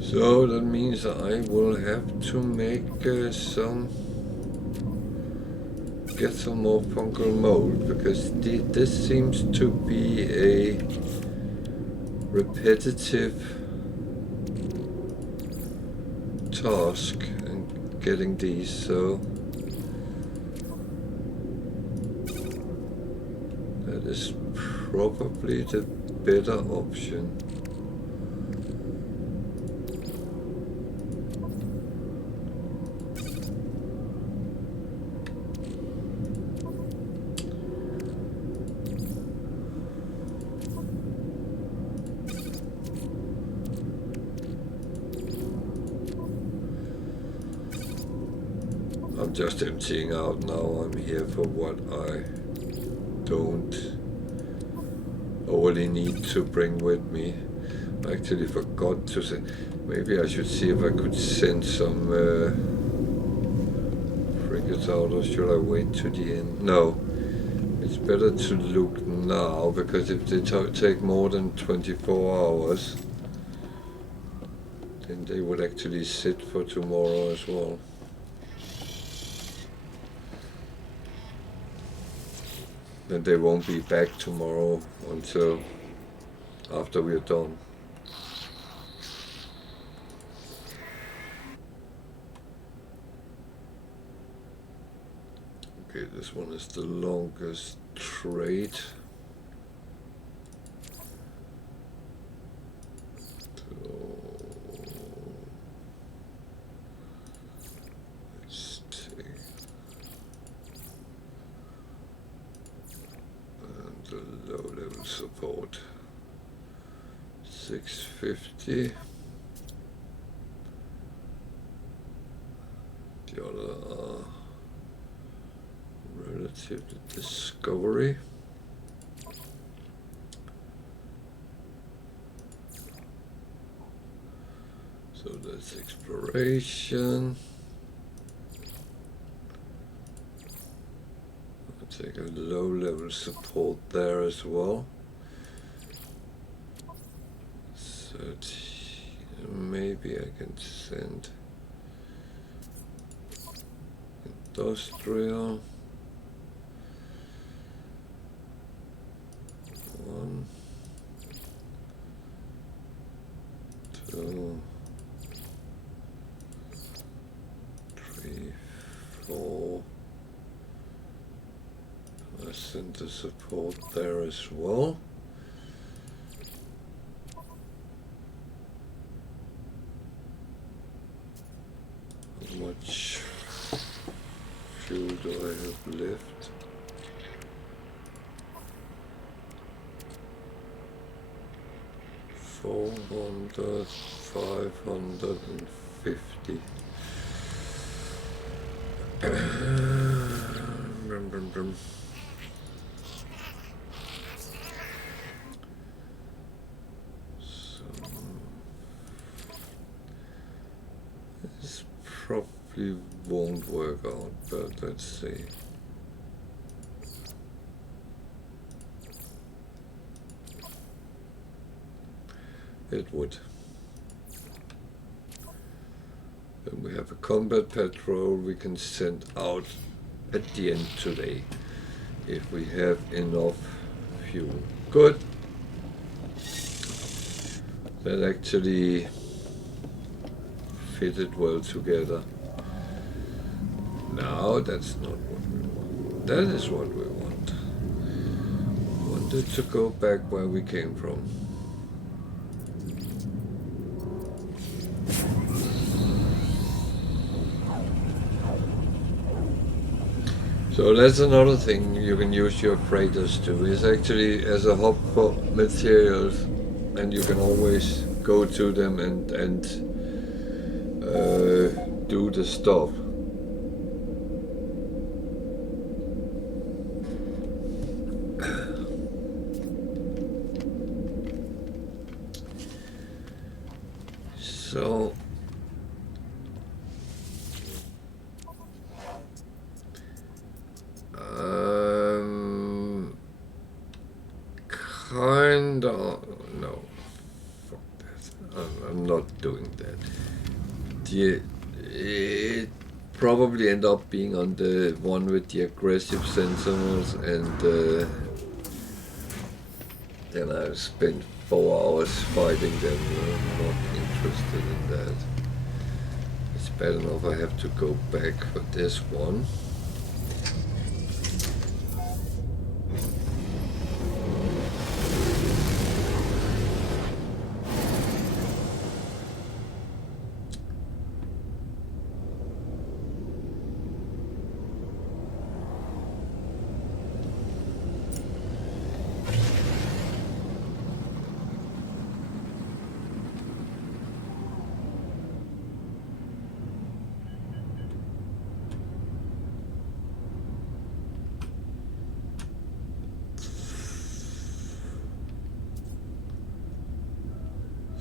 So that means I will have to make get some more fungal mold, because this seems to be a repetitive task in getting these, so that is probably the better option. I'm just emptying out now. I'm here for what I don't only need to bring with me. I actually forgot to say, maybe I should see if I could send some frigates out, or should I wait to the end? No, it's better to look now, because if they take more than 24 hours, then they would actually sit for tomorrow as well. Then they won't be back tomorrow until after we're done. Okay, this one is the longest trade. Let's take the low level support 650. The other are relative to discovery. So that's exploration. I'll take a low level support there as well. 30. Maybe I can send industrial. 1, 2, 3, 4. I send the support there as well. How much fuel do I have left? $400, $550. So this probably won't work out, but let's see. It would. Then we have a combat patrol we can send out at the end today, if we have enough fuel. Good. That actually fitted well together. No, that's not what we want. That is what we want. We wanted to go back where we came from. So that's another thing you can use your freighters to, is actually as a hub for materials, and you can always go to them and do the stuff. So kinda no. Fuck that. I'm not doing that. It probably end up being on the one with the aggressive sentinels, and then I've spent 4 hours fighting them. I'm not interested in that. It's bad enough I have to go back for this one.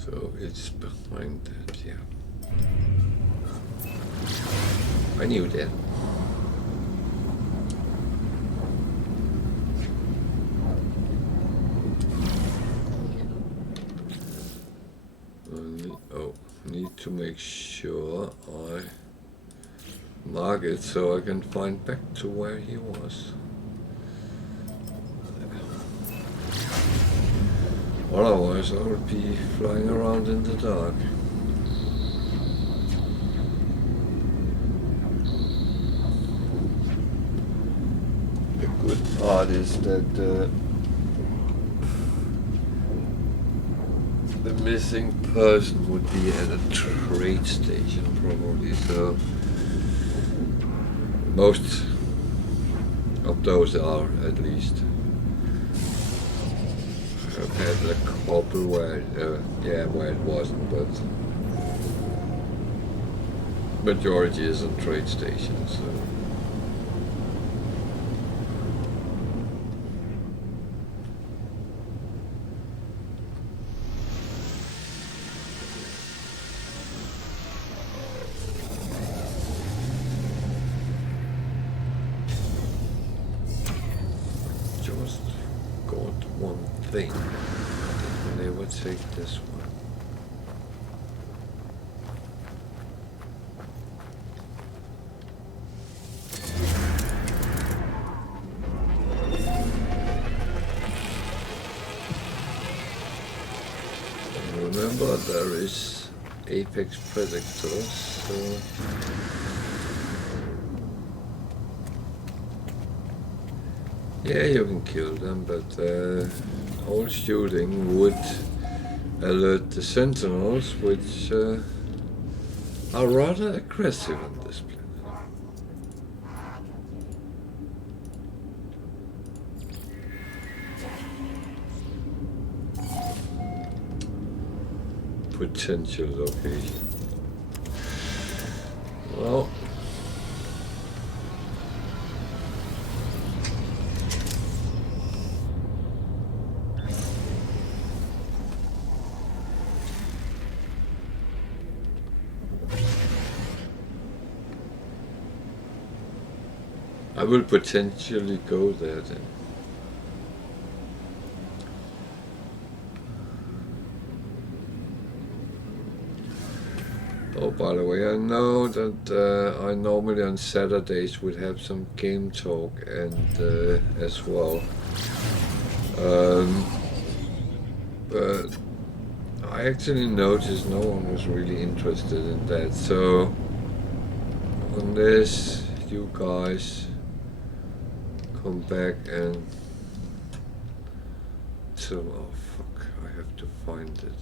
So it's behind that, yeah. I knew that. Need to make sure I mark it so I can find back to where he was. Otherwise I would be flying around in the dark. The good part is that the missing person would be at a trade station probably, so most of those are, at least. I've had a couple where, where it wasn't, but majority is on trade stations. So. Just got one thing. They would take this one. Remember, there is apex predators, so yeah, you can kill them, but all shooting would alert the sentinels, which are rather aggressive on this planet. Potential location. Well, I will potentially go there then. Oh, by the way, I know that I normally on Saturdays would have some game talk and as well. But I actually noticed no one was really interested in that. So unless you guys come back and tell. Oh fuck! I have to find it.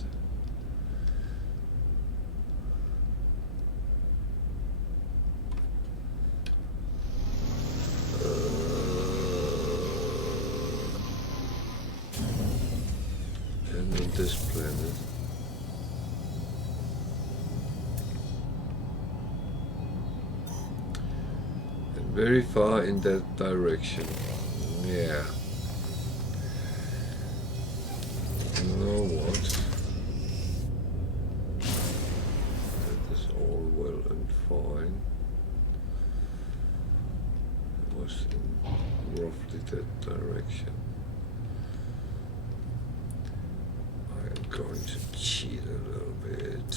And on this planet. And very far in that direction. Yeah. You know what? That is all well and fine. It was in roughly that direction. I'm going to cheat a little bit.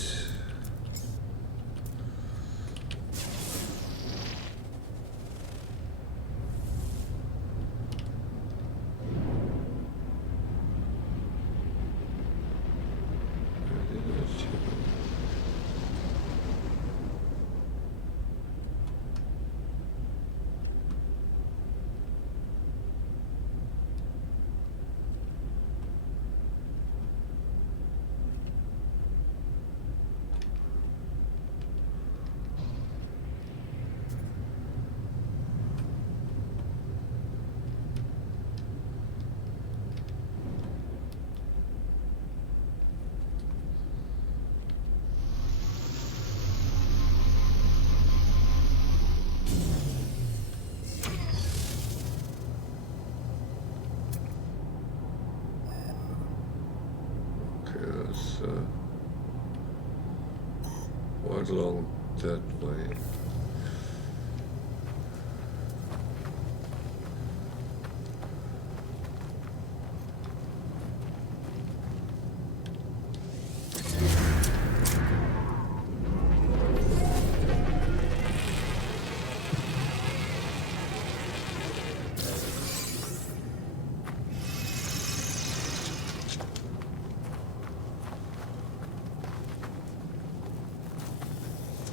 Quite along that way.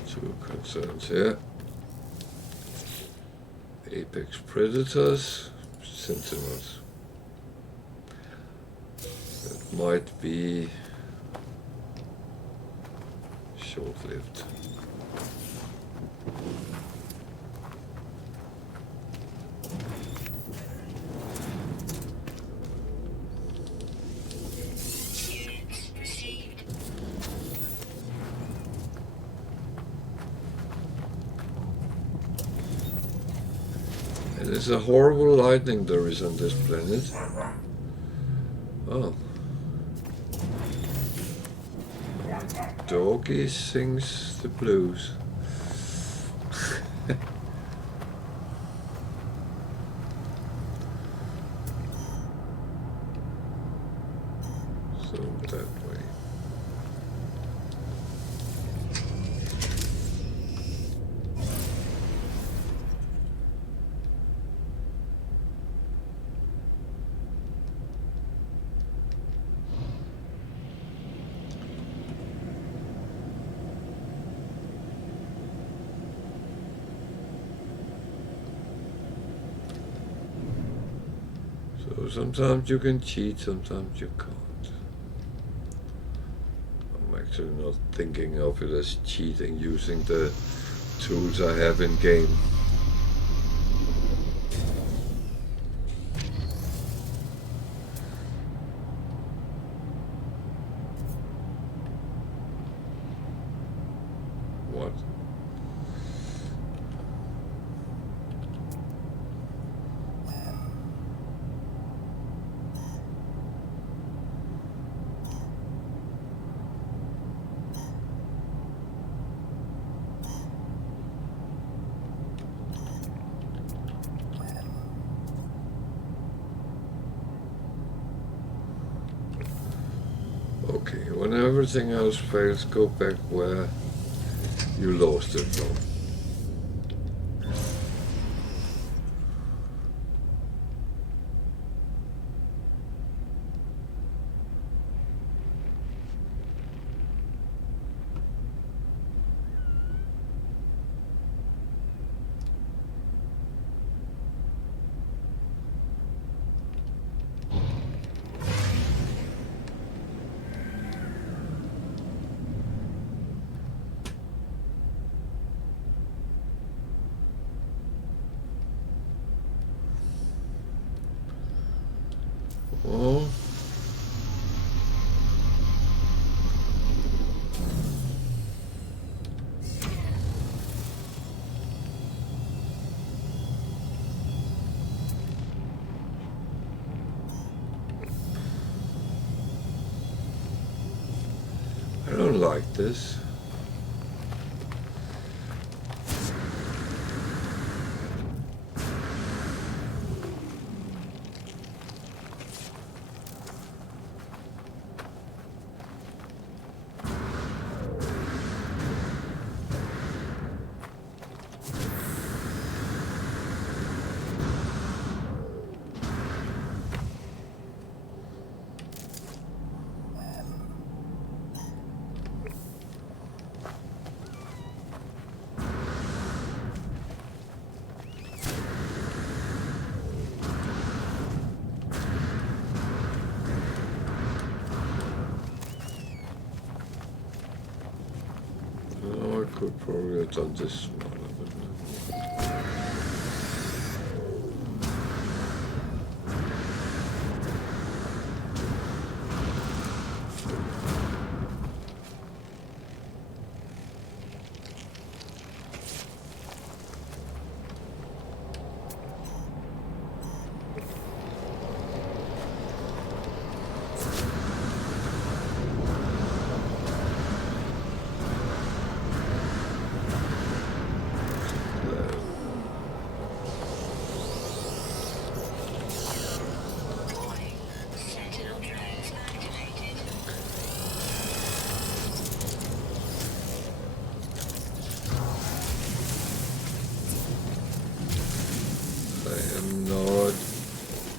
Two concerns here. Apex predators, sentinels. That might be short-lived. Units received. It is a horrible lightning there is on this planet. Oh. Doggy sings the blues. So that way. So sometimes you can cheat, sometimes you can't. I'm actually not thinking of it as cheating using the tools I have in game. What? Okay, when everything else fails, go back where you lost it from. don't like this. Could probably have done this smaller, but Warning. Sentinel drones activated. I am not.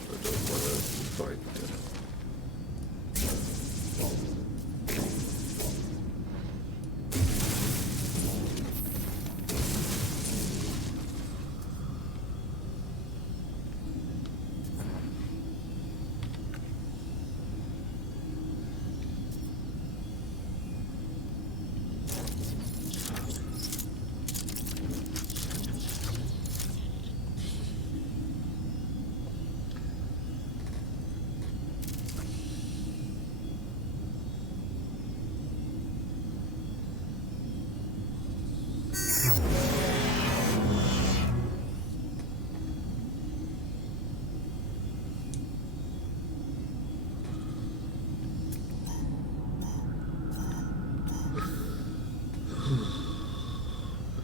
I don't want to fight them.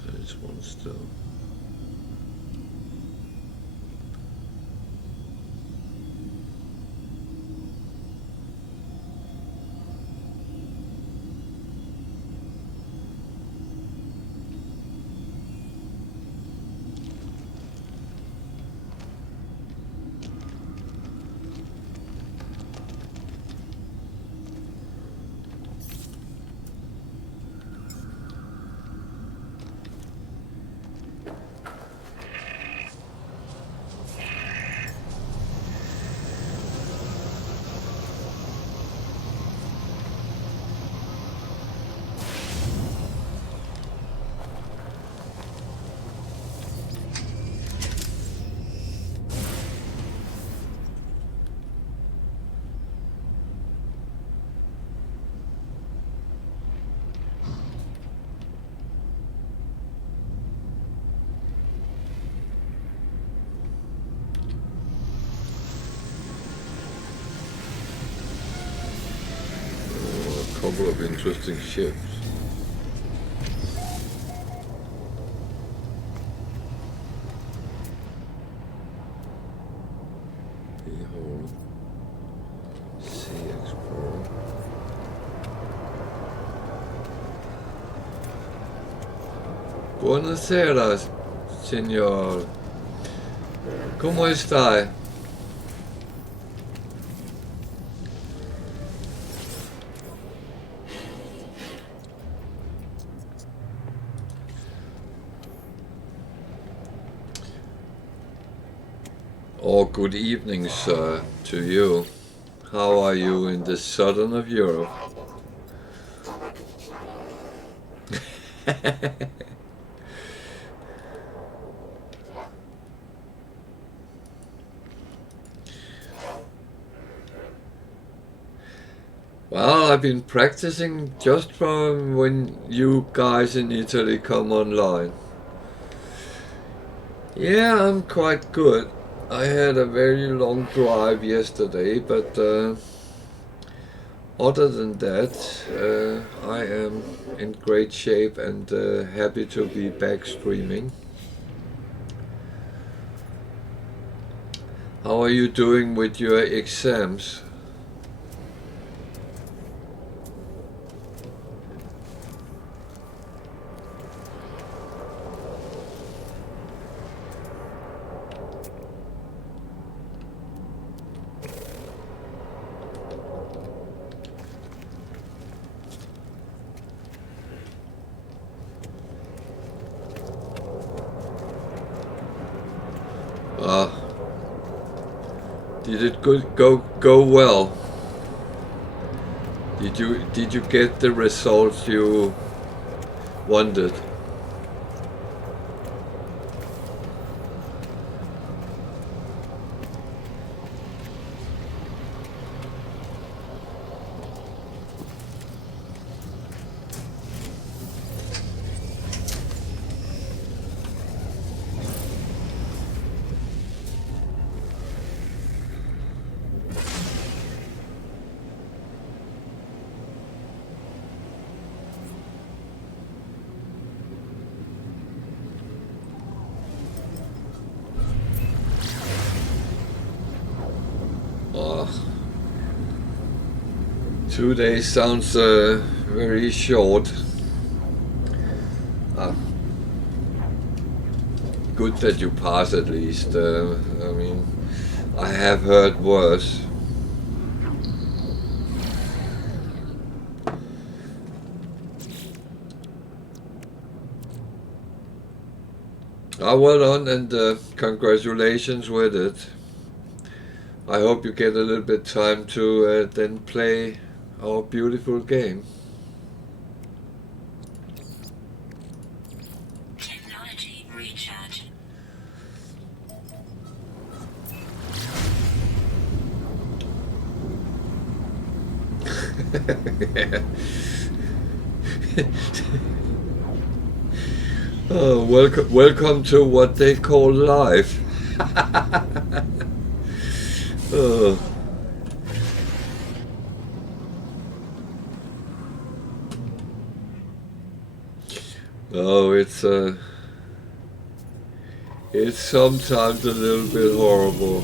There's one still. A couple of interesting ships. Behold, Sea Explorer. Buonasera, signor. ¿Cómo está? Oh, good evening, sir, to you. How are you in the southern of Europe? Well, I've been practicing just from when you guys in Italy come online. Yeah, I'm quite good. I had a very long drive yesterday, but other than that, I am in great shape and happy to be back streaming. How are you doing with your exams? Ah, did it go well? Did you get the results you wanted? Ah, 2 days sounds very short. Ah, good that you pass at least. I mean, I have heard worse. Ah, well done and congratulations with it. I hope you get a little bit time to then play our beautiful game. Technology recharge. Oh, welcome to what they call life. Oh. Oh, it's sometimes a little bit horrible.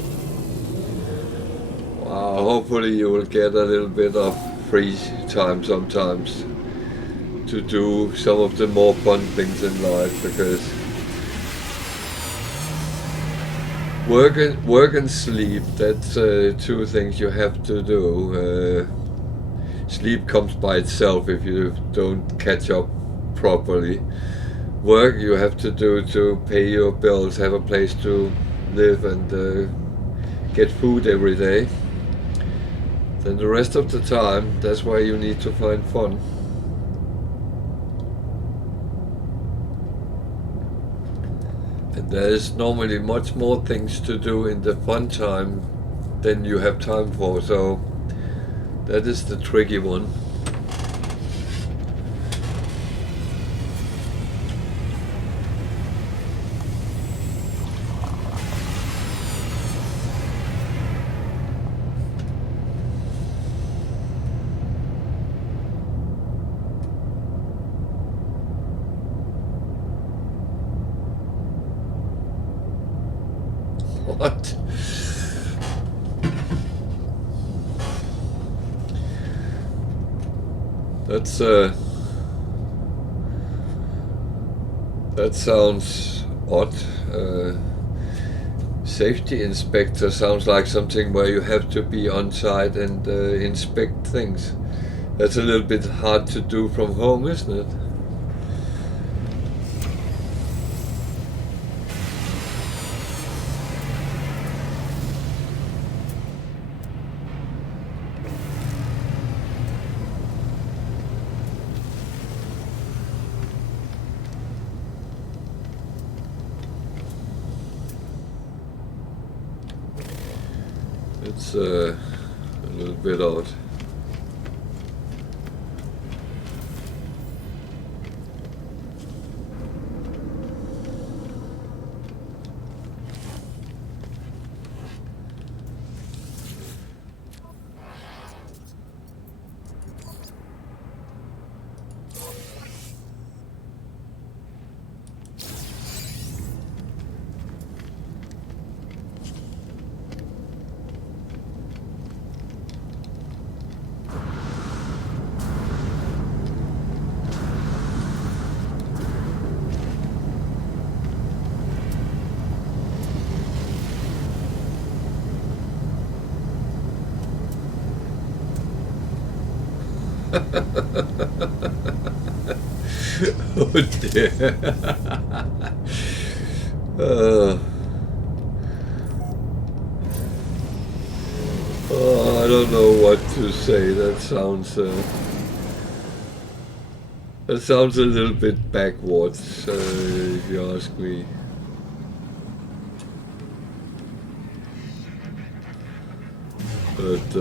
Wow, hopefully you will get a little bit of free time sometimes to do some of the more fun things in life, because work and sleep, that's two things you have to do. Sleep comes by itself if you don't catch up properly. Work you have to do to pay your bills, have a place to live and get food every day. Then the rest of the time, that's why you need to find fun. And there's normally much more things to do in the fun time than you have time for, so that is the tricky one. What? That's that sounds odd. Safety inspector sounds like something where you have to be on site and inspect things. That's a little bit hard to do from home, isn't it? It's a little bit odd. Oh dear. uh, oh, I don't know what to say. That sounds a little bit backwards, if you ask me. But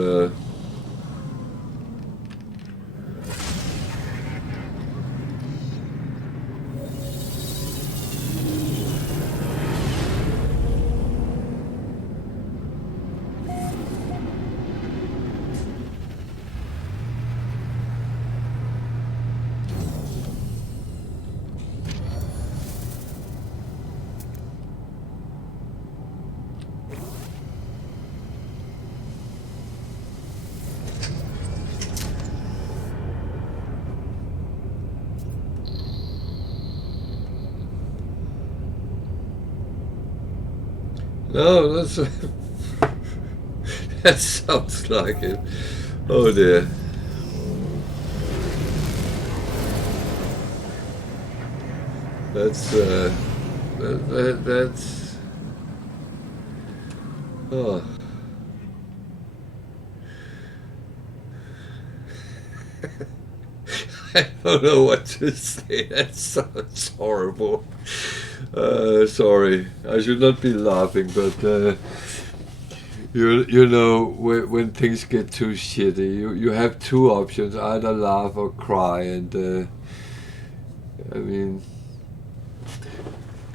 no, that's that sounds like it. Oh dear. That's that's oh. I don't know what to say. That sounds horrible. Sorry, I should not be laughing, but you know when things get too shitty, you have two options: either laugh or cry. And I mean,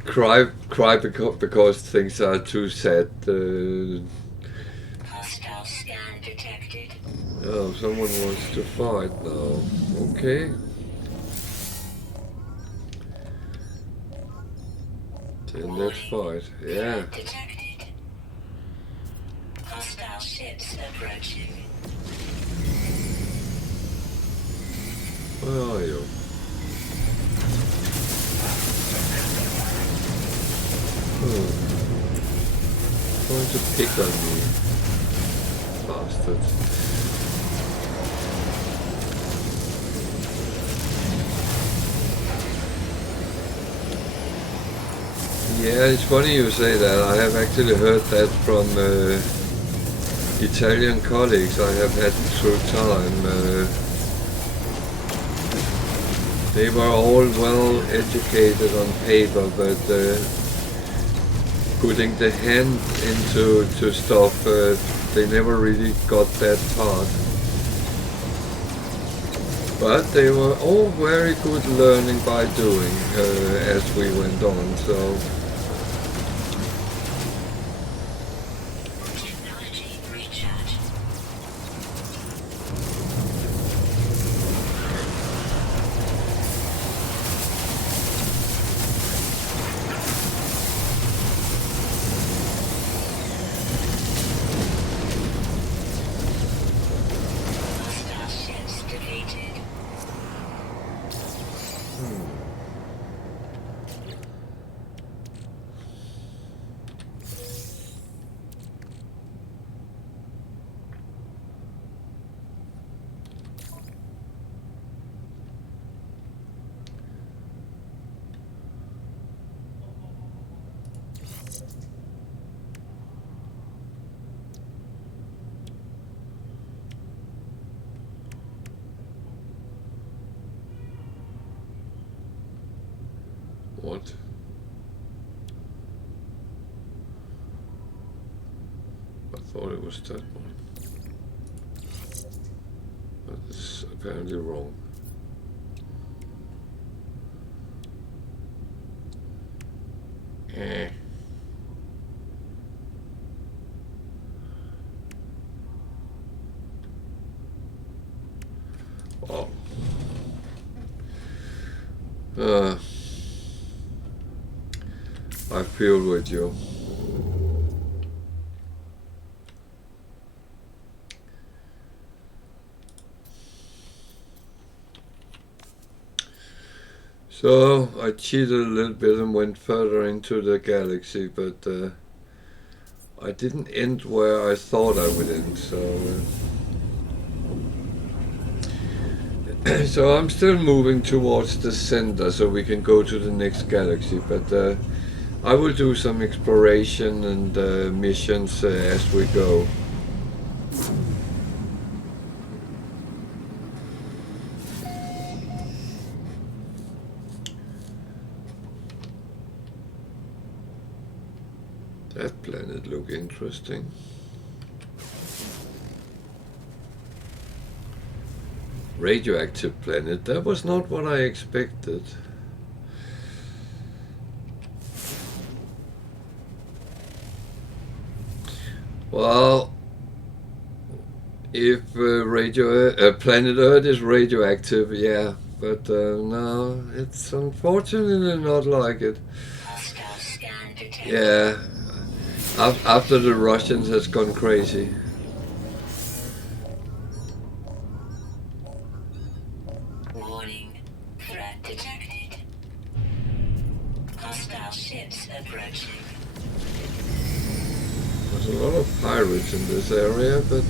cry because things are too sad. Hostile scan detected. Oh, someone wants to fight now. Okay. Then let's fight. Yeah. Threat detected. Hostile ships approaching. Where are you? Oh. Trying to pick on me. Bastard. Yeah, it's funny you say that. I have actually heard that from Italian colleagues I have had through time. They were all well educated on paper, but putting the hand into stuff, they never really got that part. But they were all very good learning by doing as we went on. So. Technology recharge. Hostile ships defeated. What? I thought it was that one. But it's apparently wrong. Eh. Oh. I feel with you. So I cheated a little bit and went further into the galaxy, but I didn't end where I thought I would end. So So I'm still moving towards the center so we can go to the next galaxy, but I will do some exploration and missions as we go. That planet look interesting. Radioactive planet, that was not what I expected. Well, if planet Earth is radioactive, yeah, but no, it's unfortunately not like it. Hostile scan detected. Yeah, after the Russians has gone crazy. Warning. Threat detected. Hostile ships approaching. There's a lot of pirates in this area, but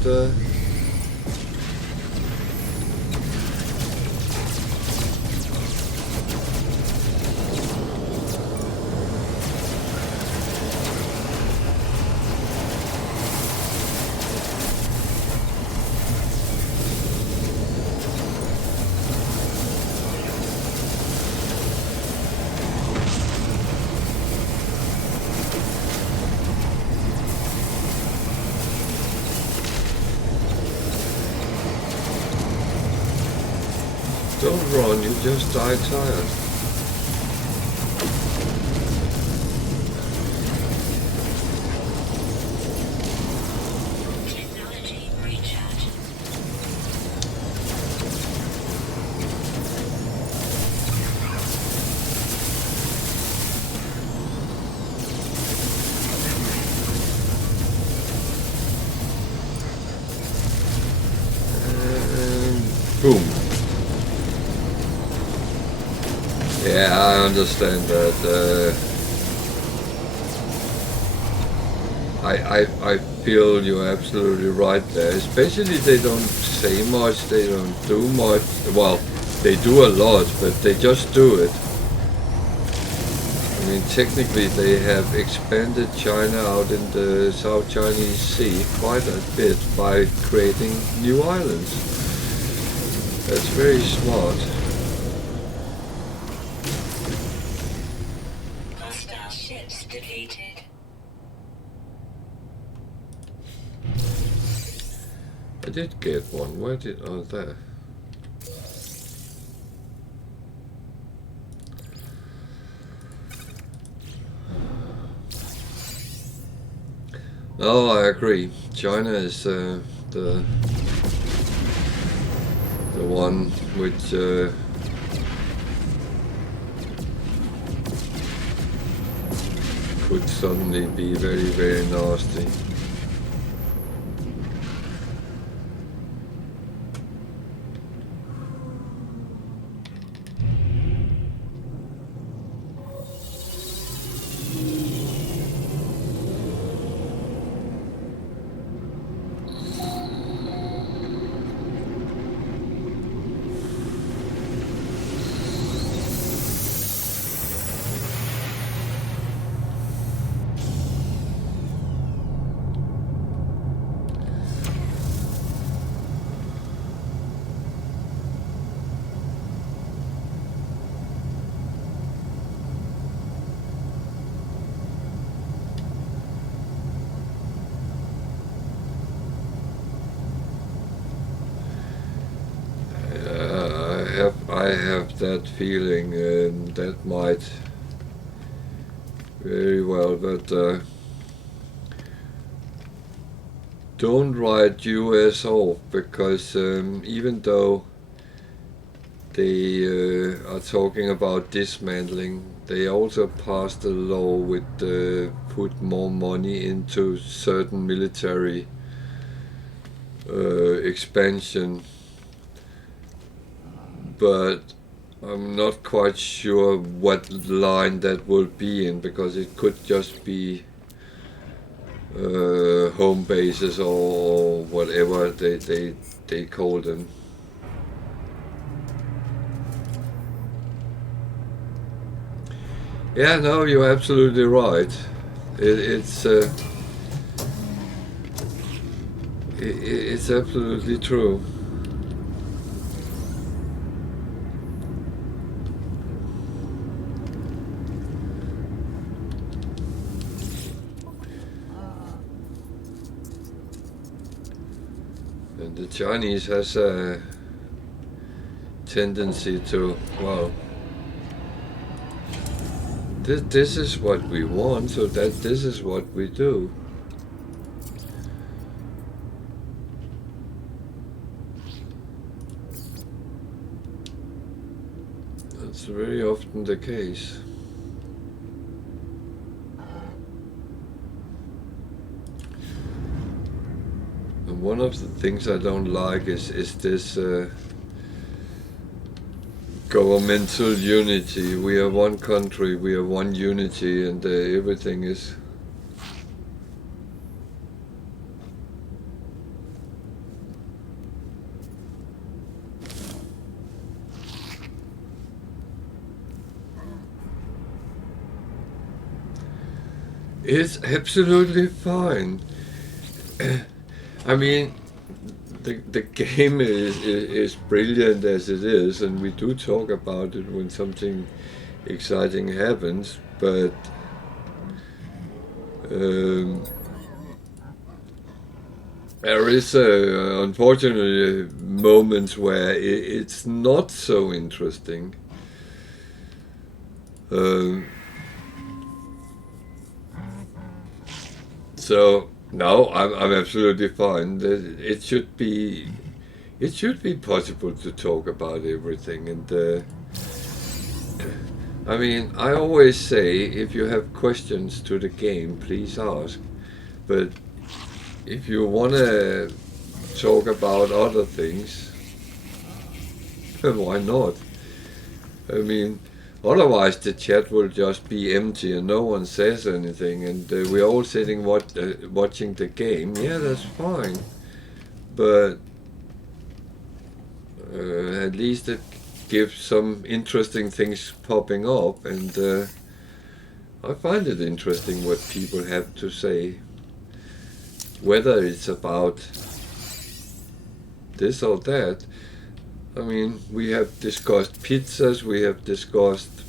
don't run, you just die tired. Technology recharge. And boom. Yeah, I understand that. I feel you're absolutely right there. Especially they don't say much, they don't do much. Well, they do a lot, but they just do it. I mean, technically they have expanded China out in the South Chinese Sea quite a bit by creating new islands. That's very smart. Hostile ships defeated. I did get one. Where did... Oh, there. No, I agree. China is the one which could suddenly be very, very nasty. I have that feeling that might very well, but don't write US off, because even though they are talking about dismantling, they also passed a law with put more money into certain military expansion, but I'm not quite sure what line that will be in, because it could just be home bases or whatever they call them. Yeah, no, you're absolutely right. It's absolutely true. And the Chinese has a tendency to, well, this is what we want, so that this is what we do. That's very often the case. And one of the things I don't like is this governmental unity. We are one country, we are one unity, and everything is. It's absolutely fine. I mean, the game is brilliant as it is, and we do talk about it when something exciting happens, but there is unfortunately moments where it's not so interesting. So no, I'm absolutely fine. It should be possible to talk about everything, and I mean, I always say if you have questions to the game, please ask. But if you wanna talk about other things, why not? I mean, otherwise the chat will just be empty and no one says anything, and we're all sitting watching the game. Yeah, that's fine, but at least it gives some interesting things popping up, and I find it interesting what people have to say, whether it's about this or that. I mean, we have discussed pizzas, we have discussed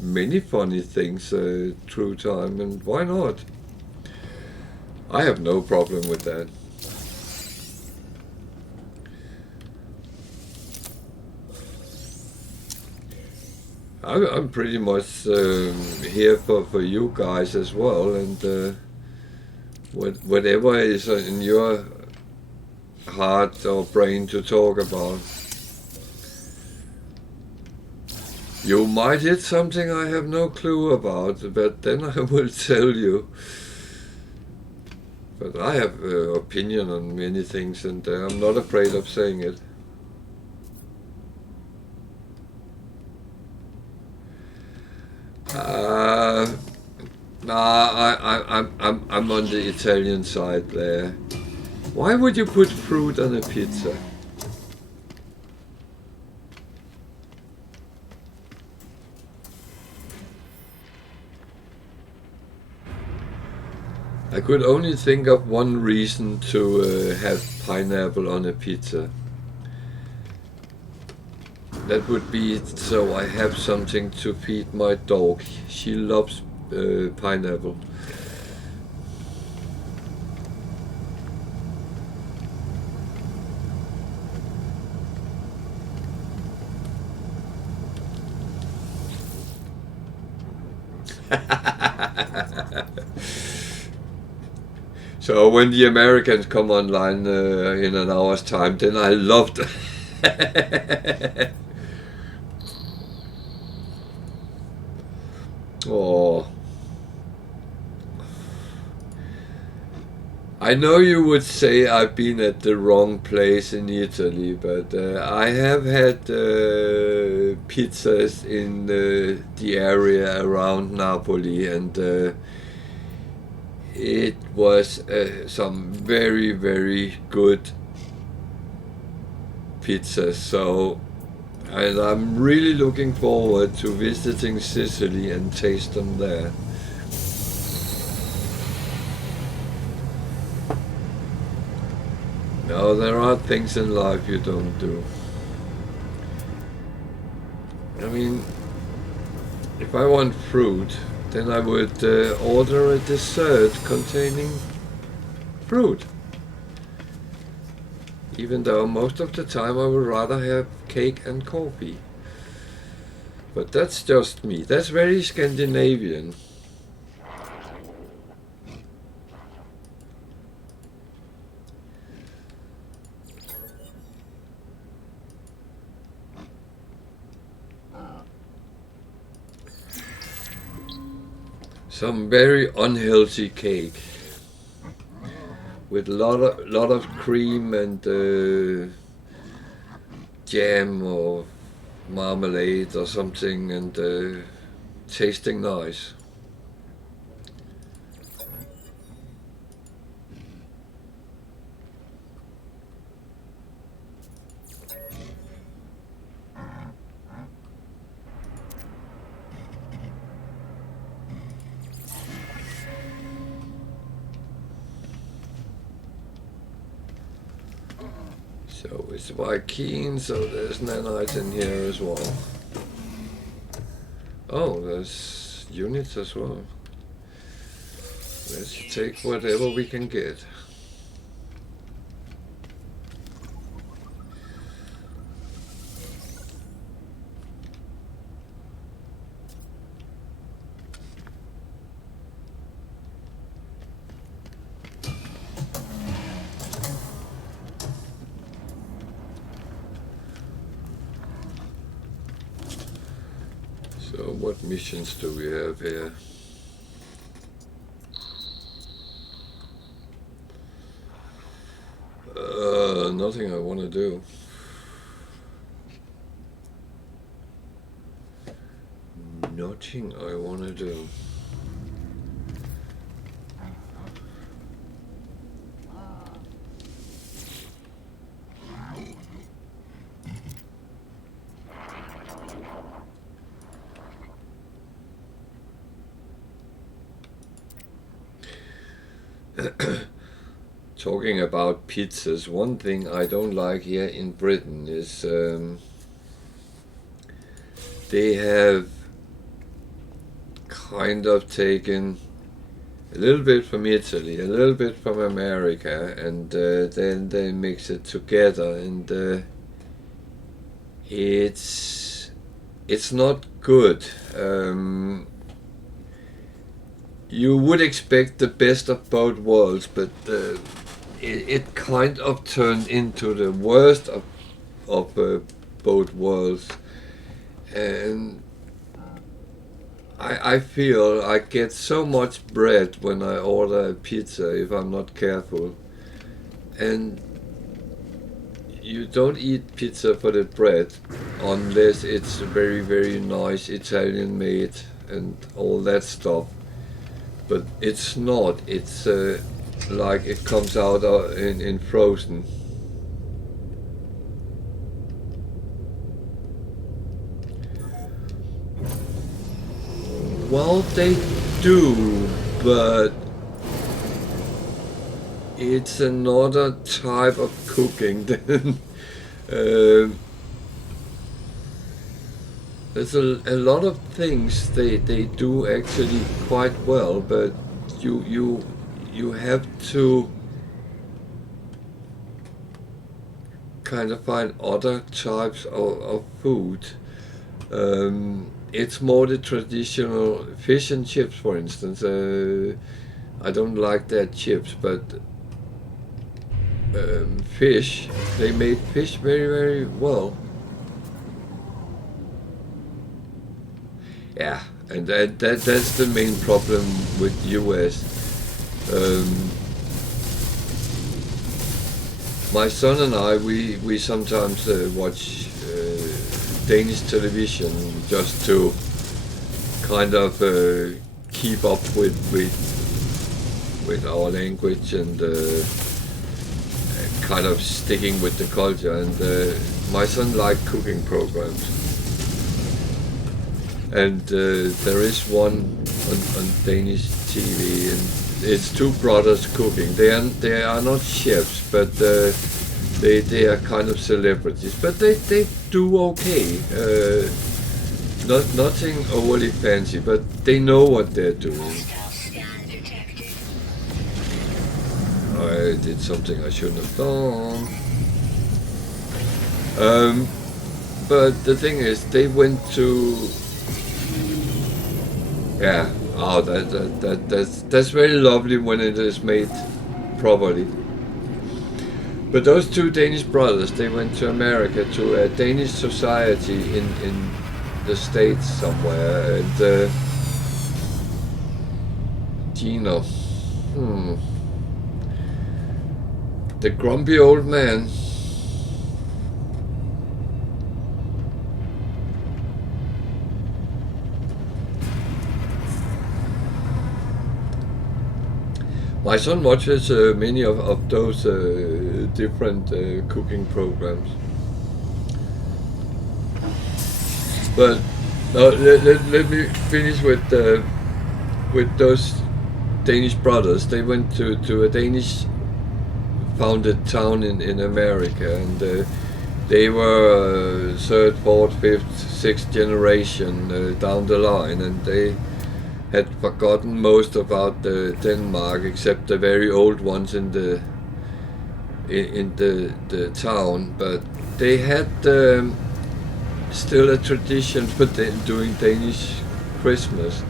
many funny things through time, and why not? I have no problem with that. I'm pretty much here for you guys as well, and whatever is in your heart or brain to talk about. You might hit something I have no clue about, but then I will tell you. But I have opinion on many things, and I'm not afraid of saying it. I'm on the Italian side there. Why would you put fruit on a pizza? I could only think of one reason to have pineapple on a pizza. That would be so I have something to feed my dog. She loves pineapple. So when the Americans come online in an hour's time, then I loved. Oh, I know you would say I've been at the wrong place in Italy, but I have had pizzas in the area around Napoli, and it was some very, very good pizzas. So And I'm really looking forward to visiting Sicily and taste them there. No, there are things in life you don't do. I mean, if I want fruit, then I would order a dessert containing fruit. Even though most of the time I would rather have cake and coffee. But that's just me. That's very Scandinavian. Some very unhealthy cake with lot of cream and jam or marmalade or something, and tasting nice. So it's Viking, so there's nanites in here as well. Oh, there's units as well. Let's take whatever we can get. So what missions do we have here? Nothing I want to do. Nothing I want to do. Talking about pizzas, one thing I don't like here in Britain is they have kind of taken a little bit from Italy, a little bit from America, and then they mix it together, and it's not good. You would expect the best of both worlds, but it kind of turned into the worst of both worlds, and I feel I get so much bread when I order a pizza if I'm not careful, and you don't eat pizza for the bread unless it's very, very nice Italian made and all that stuff. But it's not. It's like it comes out in frozen. Well, they do, but it's another type of cooking than there's a lot of things they do actually quite well, but you have to kind of find other types of food. It's more the traditional fish and chips, for instance. I don't like their chips, but fish, they made fish very, very well. Yeah, and that's the main problem with US. My son and I, we sometimes watch Danish television just to kind of keep up with our language and kind of sticking with the culture. And my son liked cooking programs, and there is one on Danish TV, and it's two brothers cooking. They are not chefs, but they are kind of celebrities. But they do okay. Nothing overly fancy, but they know what they're doing. Hostile scan detected. I did something I shouldn't have done. But the thing is, they went to. Yeah. Oh, that's very lovely when it is made properly. But those two Danish brothers, they went to America to a Danish society in the States somewhere, and Gino, the grumpy old man. My son watches many of those different cooking programs. But let me finish with those Danish brothers. They went to a Danish founded town in America, and they were third, fourth, fifth, sixth generation down the line, and they had forgotten most about Denmark, except the very old ones in the town. But they had still a tradition for doing Danish Christmas.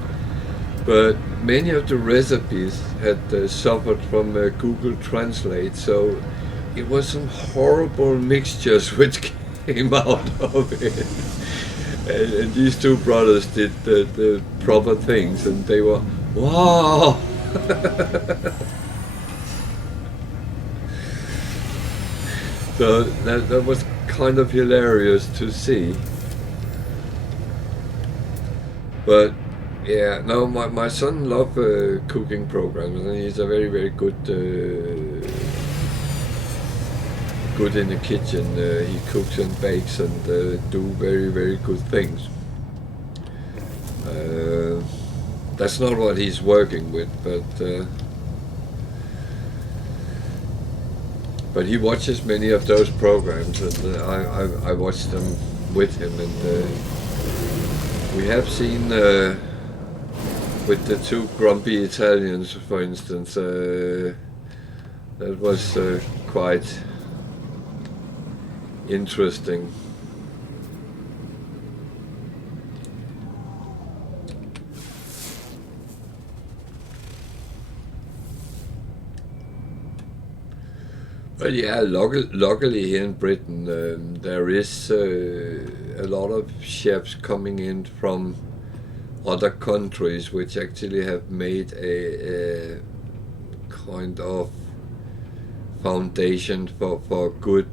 But many of the recipes had suffered from Google Translate, so it was some horrible mixtures which came out of it. And these two brothers did the proper things, and they were, wow! So that was kind of hilarious to see. But yeah, no, my son loves cooking programs, and he's a very, very good in the kitchen. He cooks and bakes and do very, very good things. That's not what he's working with, but he watches many of those programs, and I watch them with him, and we have seen with the two grumpy Italians, for instance, that was quite interesting. But yeah, luckily here in Britain, there is a lot of chefs coming in from other countries which actually have made a kind of foundation for good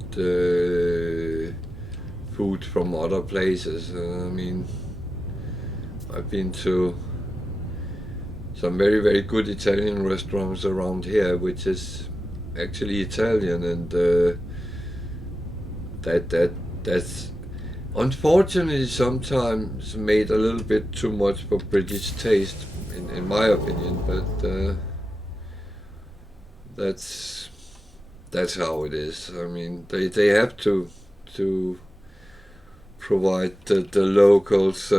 food from other places. I mean, I've been to some very, very good Italian restaurants around here, which is actually Italian, and that's unfortunately sometimes made a little bit too much for British taste, in my opinion. But that's how it is. I mean, they have to provide the locals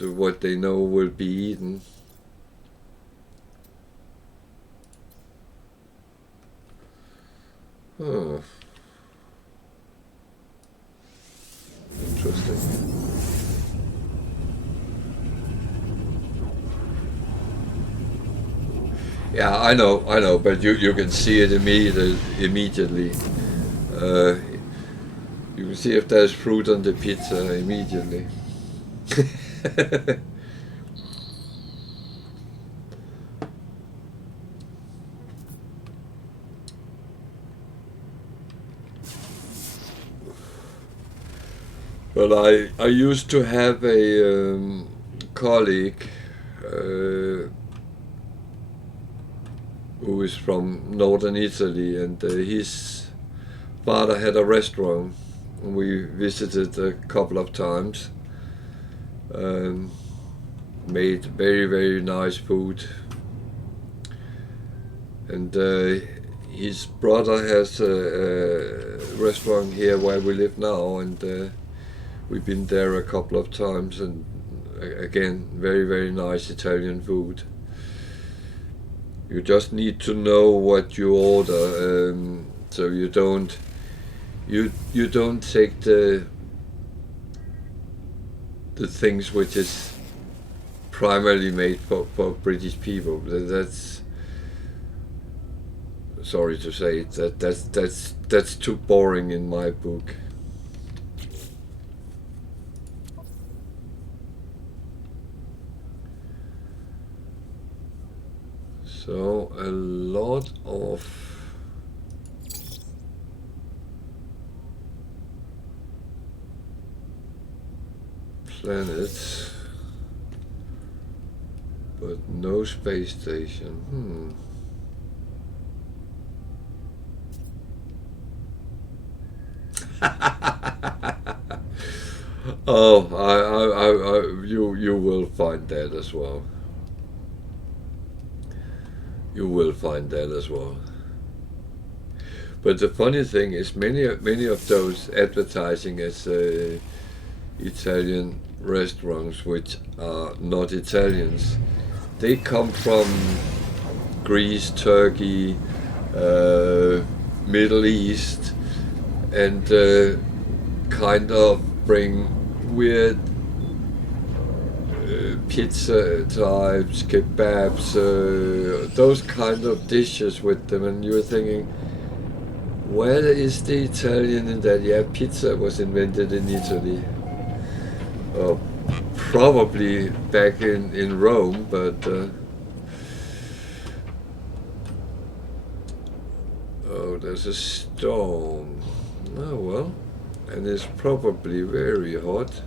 what they know will be eaten. Oh, interesting. Yeah, I know, but you can see it immediately. You can see if there's fruit on the pizza immediately. But I used to have a colleague who is from northern Italy, and his father had a restaurant. We visited a couple of times. Made very, very nice food. And his brother has a restaurant here where we live now, and we've been there a couple of times, and again, very, very nice Italian food. You just need to know what you order, so you don't take the things which is primarily made for British people. That's, sorry to say it, that's too boring in my book. So a lot of planets, but no space station. Oh, you will find that as well. You will find that as well. But the funny thing is, many of those advertising as Italian restaurants, which are not Italians, they come from Greece, Turkey, Middle East, and kind of bring weird pizza types, kebabs, those kind of dishes with them, and you're thinking, where is the Italian in that? Yeah, pizza was invented in Italy. Probably back in Rome, but oh, there's a storm. Oh well, and it's probably very hot.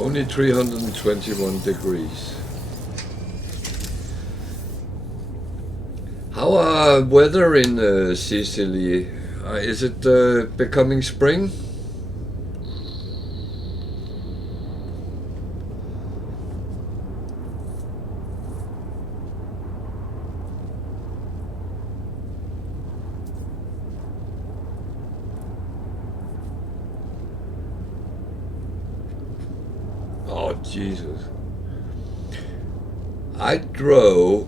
Only 321 degrees. How are weather in Sicily? Is it becoming spring? Oh, Jesus. I drove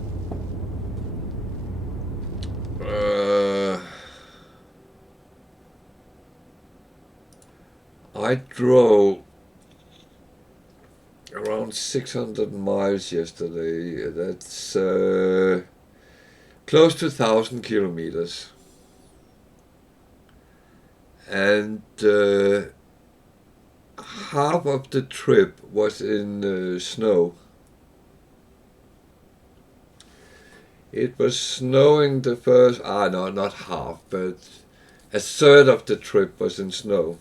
around 600 miles yesterday. That's close to 1,000 kilometers. And half of the trip was in snow. It was snowing the first, no, not half, but a third of the trip was in snow.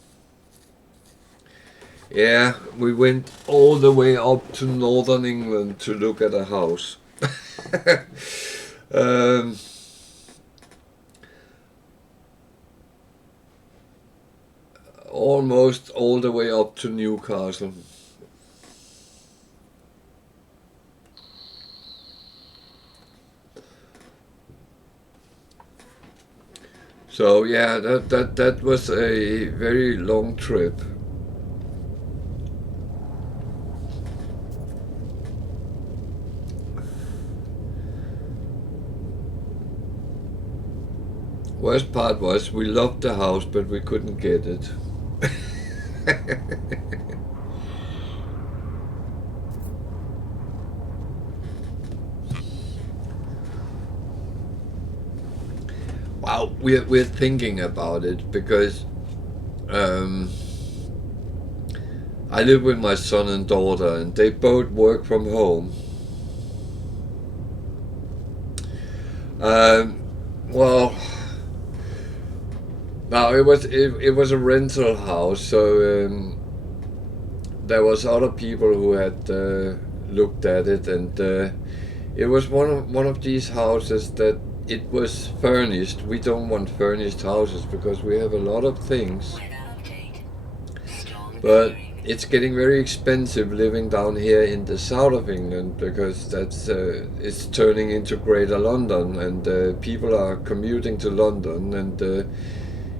Yeah, we went all the way up to northern England to look at a house. Almost all the way up to Newcastle. So yeah, that was a very long trip. Worst part was we loved the house, but we couldn't get it. Wow, we're thinking about it because Um, I live with my son and daughter, and they both work from home. Well, now it was a rental house, so there was other people who had looked at it, and it was one of these houses that it was furnished. We don't want furnished houses because we have a lot of things, Weather update. Storm but clearing. it's getting very expensive living down here in the south of England because it's turning into Greater London, and people are commuting to London, and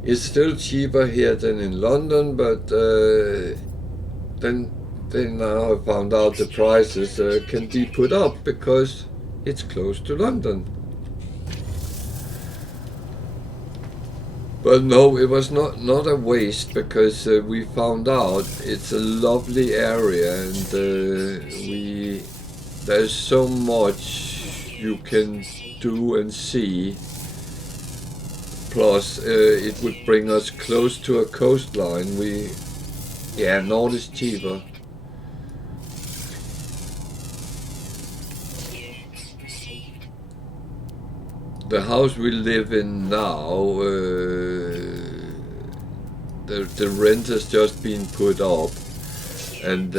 it's still cheaper here than in London, but then they now have found out the prices can be put up because it's close to London. But no, it was not a waste because we found out it's a lovely area, and there's so much you can do and see. Plus, it would bring us close to a coastline. North is cheaper. Units received. The house we live in now, the rent has just been put up, and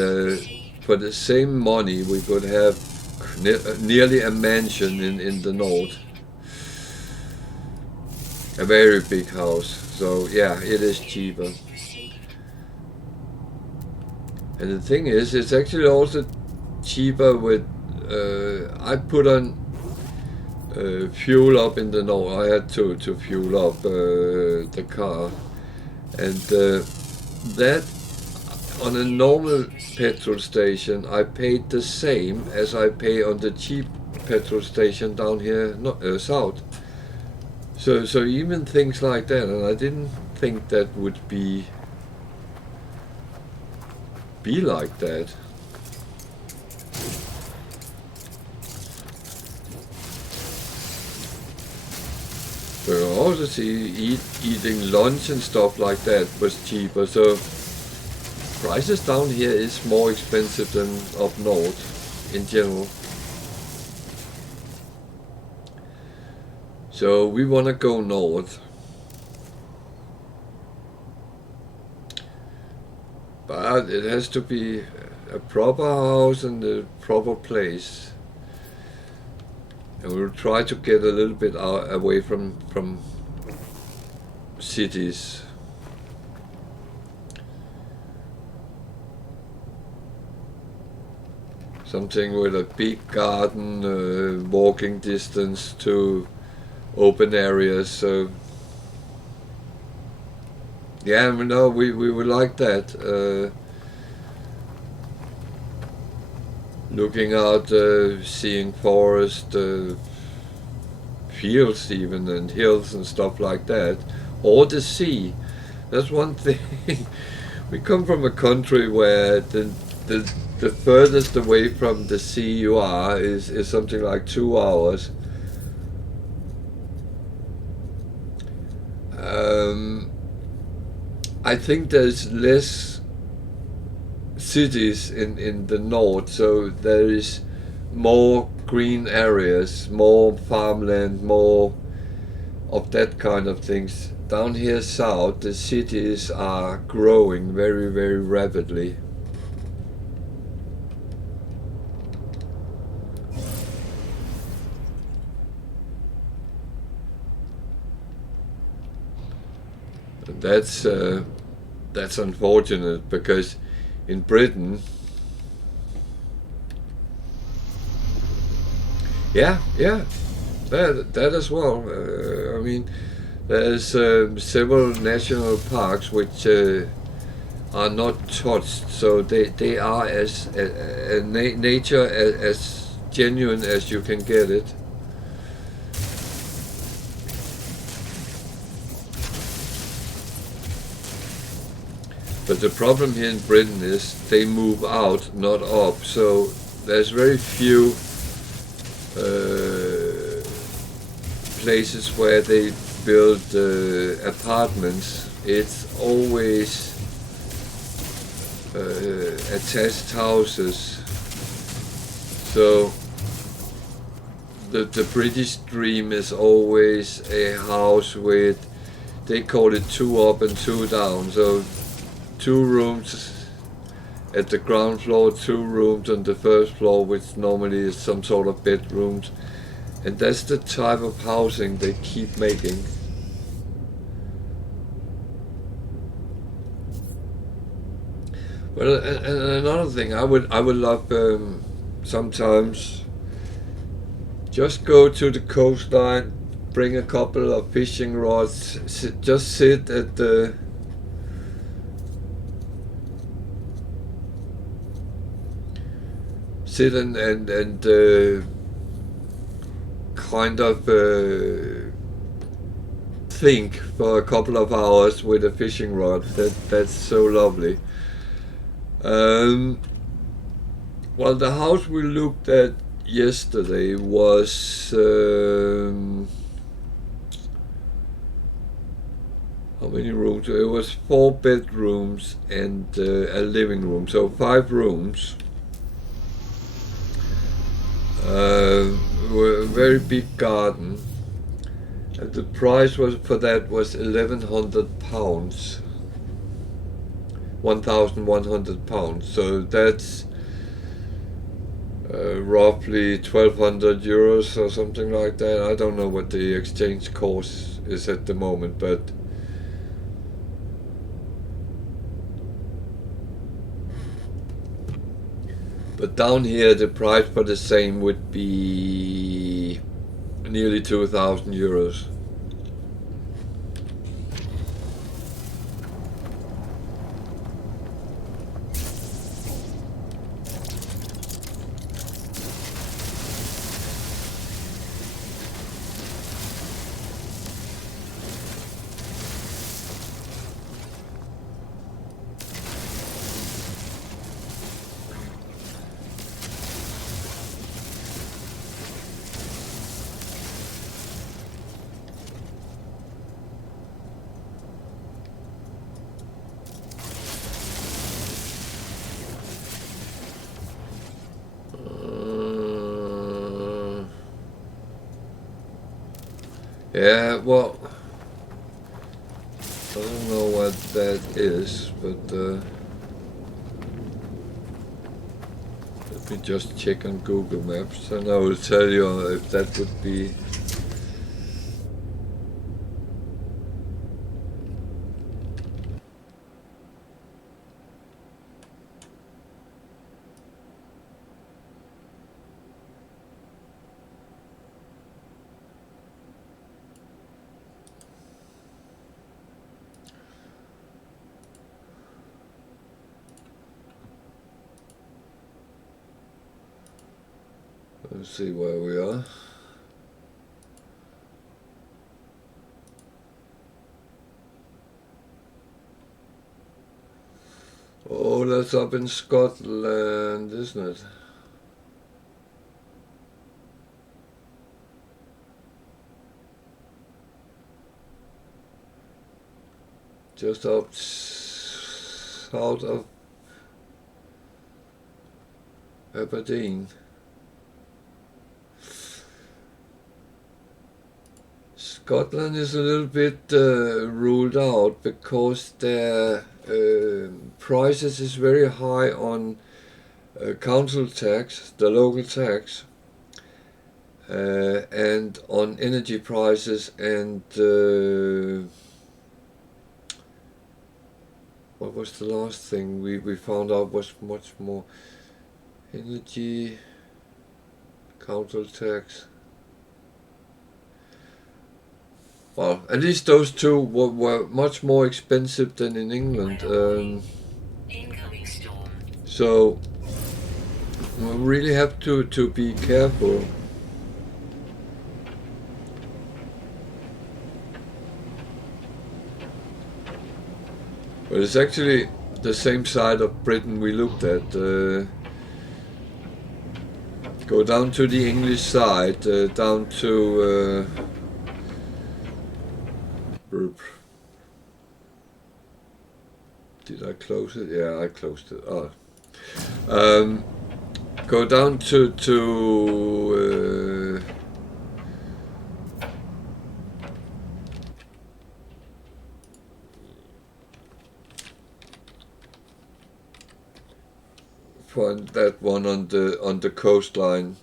for the same money we could have nearly a mansion in the north. A very big house, so yeah, it is cheaper. Received. And the thing is, it's actually also cheaper with, I put on fuel up in the north. I had to fuel up the car, and that on a normal petrol station I paid the same as I pay on the cheap petrol station down here south. So even things like that, and I didn't think that would be like that. So I also see eating lunch and stuff like that was cheaper. So prices down here is more expensive than up north in general. So we want to go north. But it has to be a proper house and a proper place. And we'll try to get a little bit away from cities. Something with a big garden, walking distance to open areas. So yeah, we would like that. Looking out, seeing forest, fields even, and hills and stuff like that, or the sea. That's one thing. We come from a country where the furthest away from the sea you are is something like 2 hours. I think there's less cities in the north, so there is more green areas, more farmland, more of that kind of things. Down here south, the cities are growing very, very rapidly. And that's unfortunate because in Britain, yeah, that as well. I mean, there's several national parks which are not touched, so they are as nature as genuine as you can get it. But the problem here in Britain is they move out, not up. So there's very few places where they build apartments. it's always attached houses. So the British dream is always a house with, they call it 2 up and 2 down. So 2 rooms at the ground floor, 2 rooms on the first floor, which normally is some sort of bedrooms. And that's the type of housing they keep making. Well, and another thing, I would love sometimes just go to the coastline, bring a couple of fishing rods, just sit at the and kind of think for a couple of hours with a fishing rod. That's so lovely. Well, the house we looked at yesterday was how many rooms? It was 4 bedrooms and a living room, so 5 rooms. A very big garden, and the price for that was £1,100, £1,100. So that's roughly €1,200 or something like that. I don't know what the exchange course is at the moment, but down here the price for the same would be nearly €2,000. Yeah, well, I don't know what that is, but let me just check on Google Maps and I will tell you if that would be. Let's see where we are. Oh, that's up in Scotland, isn't it? Just up south of Aberdeen. Scotland is a little bit ruled out because their prices is very high on council tax, the local tax, and on energy prices, and what was the last thing we found out was much more? Energy, council tax. Well, at least those two were much more expensive than in England. Incoming storm. So we really have to be careful. But it's actually the same side of Britain we looked at. Go down to the English side, down to Did I close it? Yeah, I closed it. Oh. Go down to find that one on the coastline.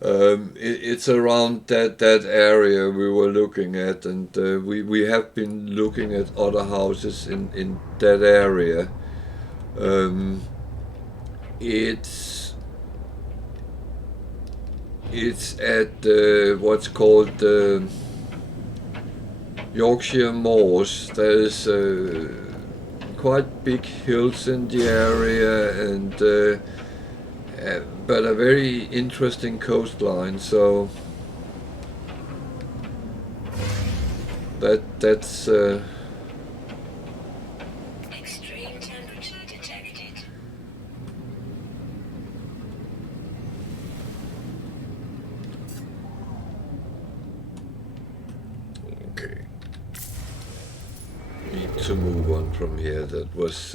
It's around that area we were looking at, and we have been looking at other houses in that area. It's at what's called Yorkshire Moors. There's quite big hills in the area, and but a very interesting coastline. So that's Extreme temperature detected. okay. Need to move on from here. That was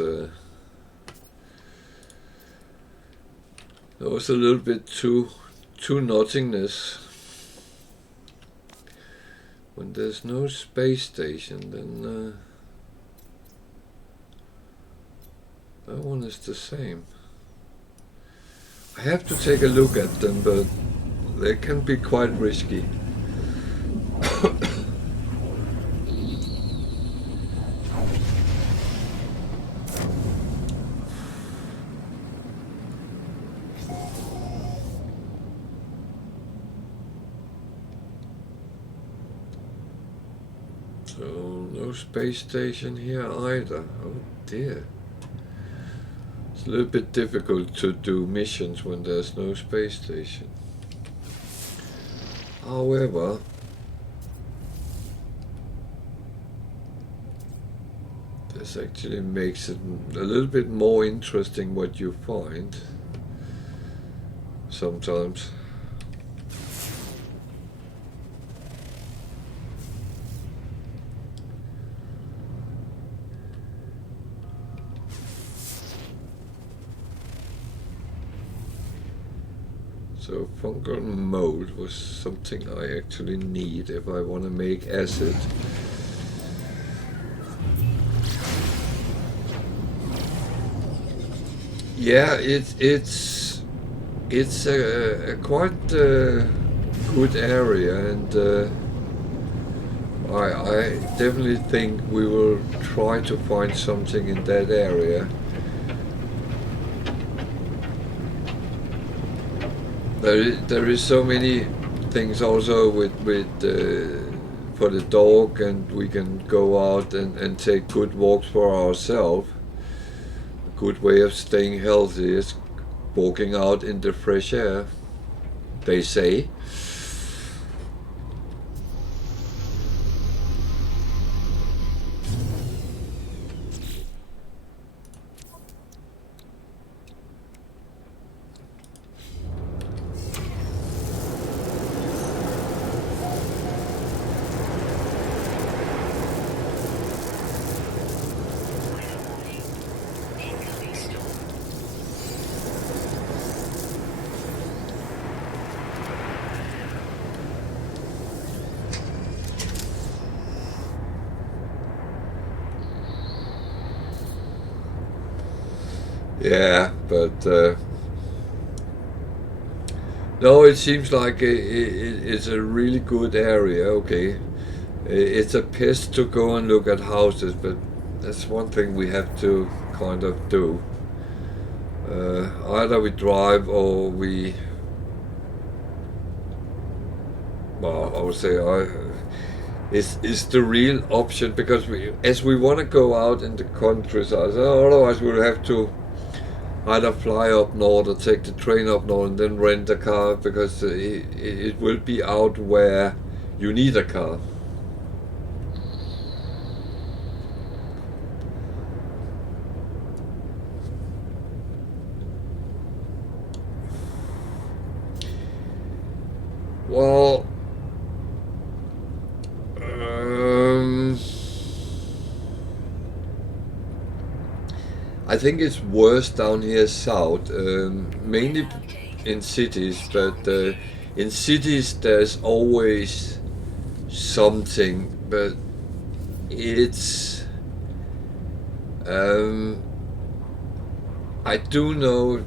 a little bit too nothingness. When there's no space station, then that one is the same. I have to take a look at them, but they can be quite risky. So no space station here either. Oh dear. It's a little bit difficult to do missions when there's no space station. However, this actually makes it a little bit more interesting what you find sometimes. So fungal mold was something I actually need if I want to make acid. Yeah, it's a quite good area, and I definitely think we will try to find something in that area. There is so many things also with for the dog, and we can go out and take good walks for ourselves. A good way of staying healthy is walking out in the fresh air, they say. Incoming storm. Yeah, but no, it seems like it's a really good area. Okay, it's a pest to go and look at houses, but that's one thing we have to kind of do. Either we drive or we, well, I would say is the real option, because we want to go out in the countryside. Otherwise, we'll have to either fly up north or take the train up north and then rent a car, because it will be out where you need a car. Well, I think it's worse down here south, mainly in cities, but in cities there's always something, but it's I do know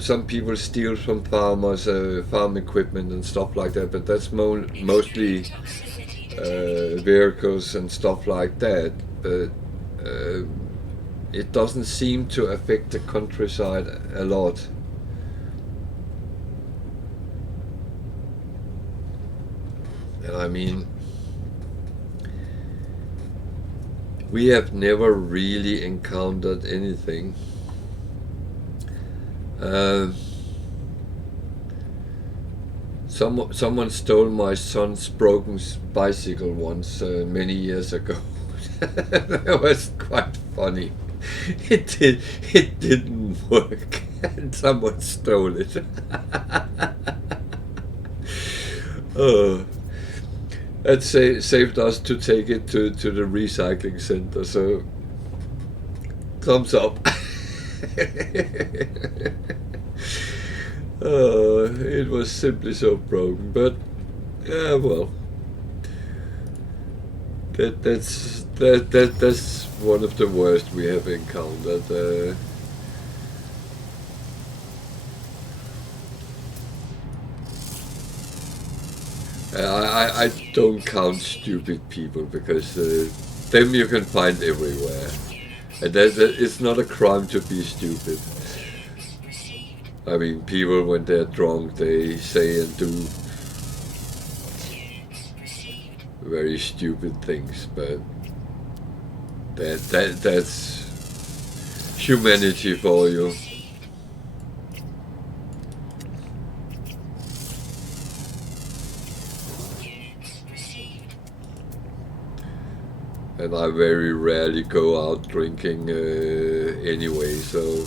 some people steal from farmers farm equipment and stuff like that, but that's mostly Toxicity detected. vehicles and stuff like that, but it doesn't seem to affect the countryside a lot. And I mean, we have never really encountered anything. Someone stole my son's broken bicycle once many years ago. That was quite funny. It didn't work, and someone stole it. Oh, that saved us to take it to the recycling center. So, thumbs up. It was simply so broken, but yeah, well, that's one of the worst we have encountered. I don't count stupid people because them you can find everywhere, and it's not a crime to be stupid. I mean, people when they're drunk, they say and do very stupid things, but that's humanity for you. And I very rarely go out drinking anyway, so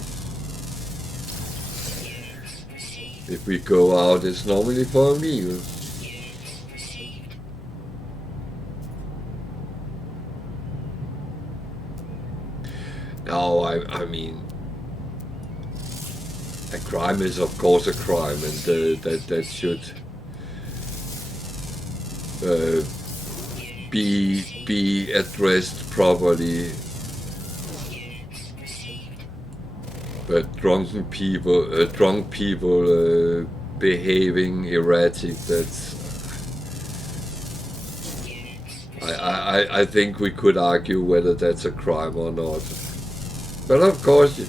if we go out, it's normally for a meal. No, I mean, a crime is of course a crime, and that should be addressed properly. But drunk people behaving erratic, that's I think we could argue whether that's a crime or not. But of course,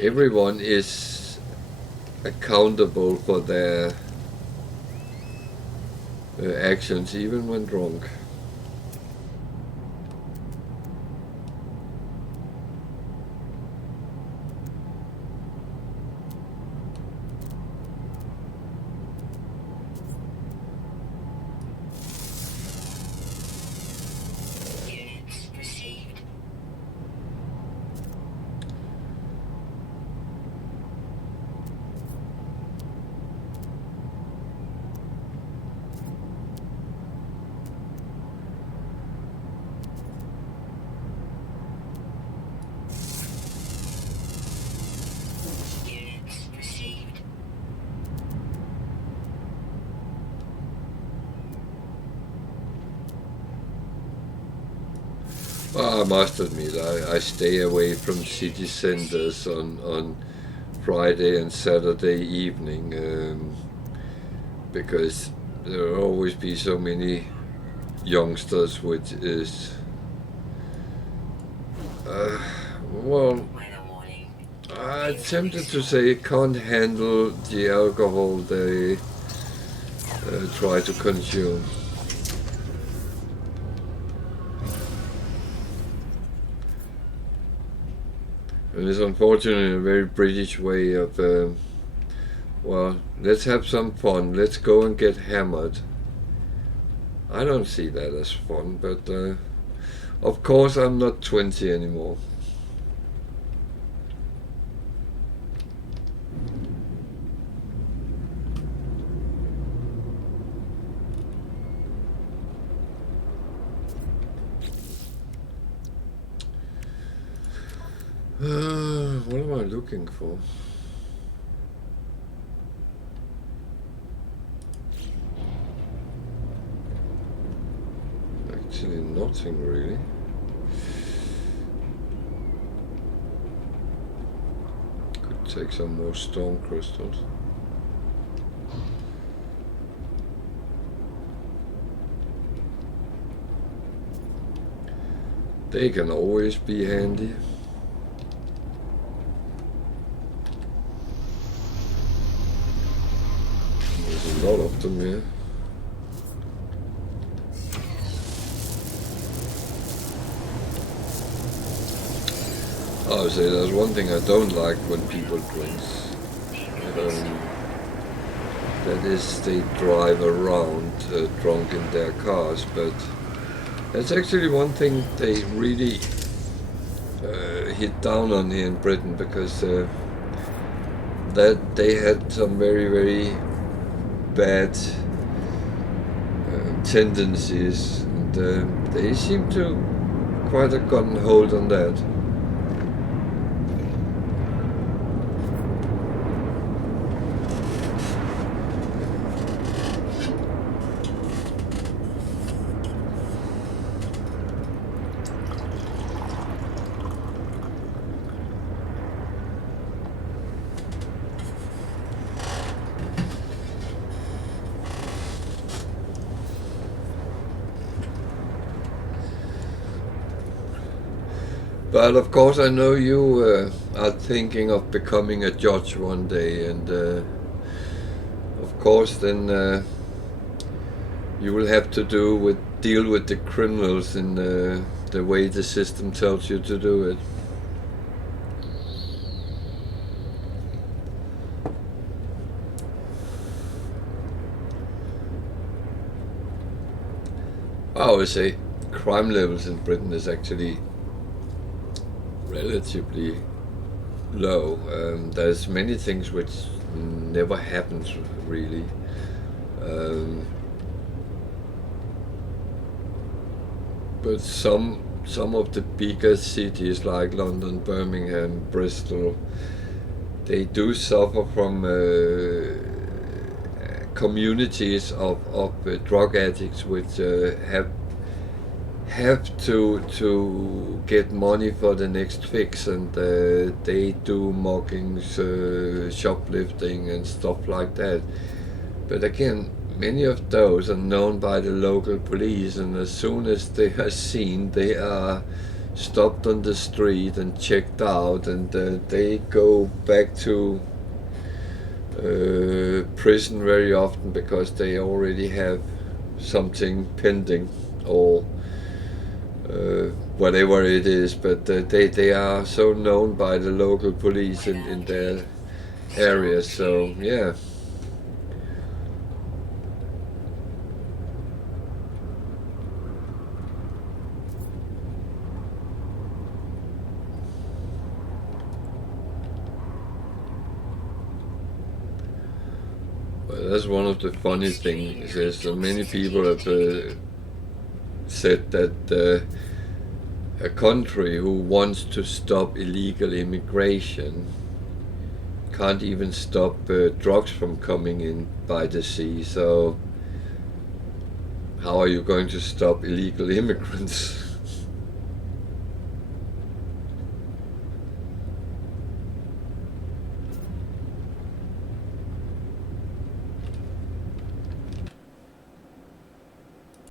everyone is accountable for their actions, even when drunk. I must admit, I stay away from city centers on Friday and Saturday evening because there will always be so many youngsters, which is well, I'm tempted to say can't handle the alcohol they try to consume. And it's unfortunately a very British way of, well, let's have some fun, let's go and get hammered. I don't see that as fun, but of course I'm not 20 anymore. What am I looking for? Actually nothing really. Could take some more storm crystals. They can always be handy. There's a lot of them here. I would say there's one thing I don't like when people drink. That is, they drive around drunk in their cars, but that's actually one thing they really hit down on here in Britain, because that they had some very, very bad tendencies, and they seem to quite have gotten hold on that. But of course, I know you are thinking of becoming a judge one day, and of course, then you will have to deal with the criminals in the way the system tells you to do it. I always say crime levels in Britain is actually relatively low. There's many things which never happens really. But some of the bigger cities like London, Birmingham, Bristol, they do suffer from communities of drug addicts which have to get money for the next fix, and they do muggings, shoplifting and stuff like that. But again, many of those are known by the local police, and as soon as they are seen, they are stopped on the street and checked out, and they go back to prison very often because they already have something pending, or whatever it is, but they are so known by the local police in their area, so yeah. Well, that's one of the funny things, is many people have said that a country who wants to stop illegal immigration can't even stop drugs from coming in by the sea, so how are you going to stop illegal immigrants?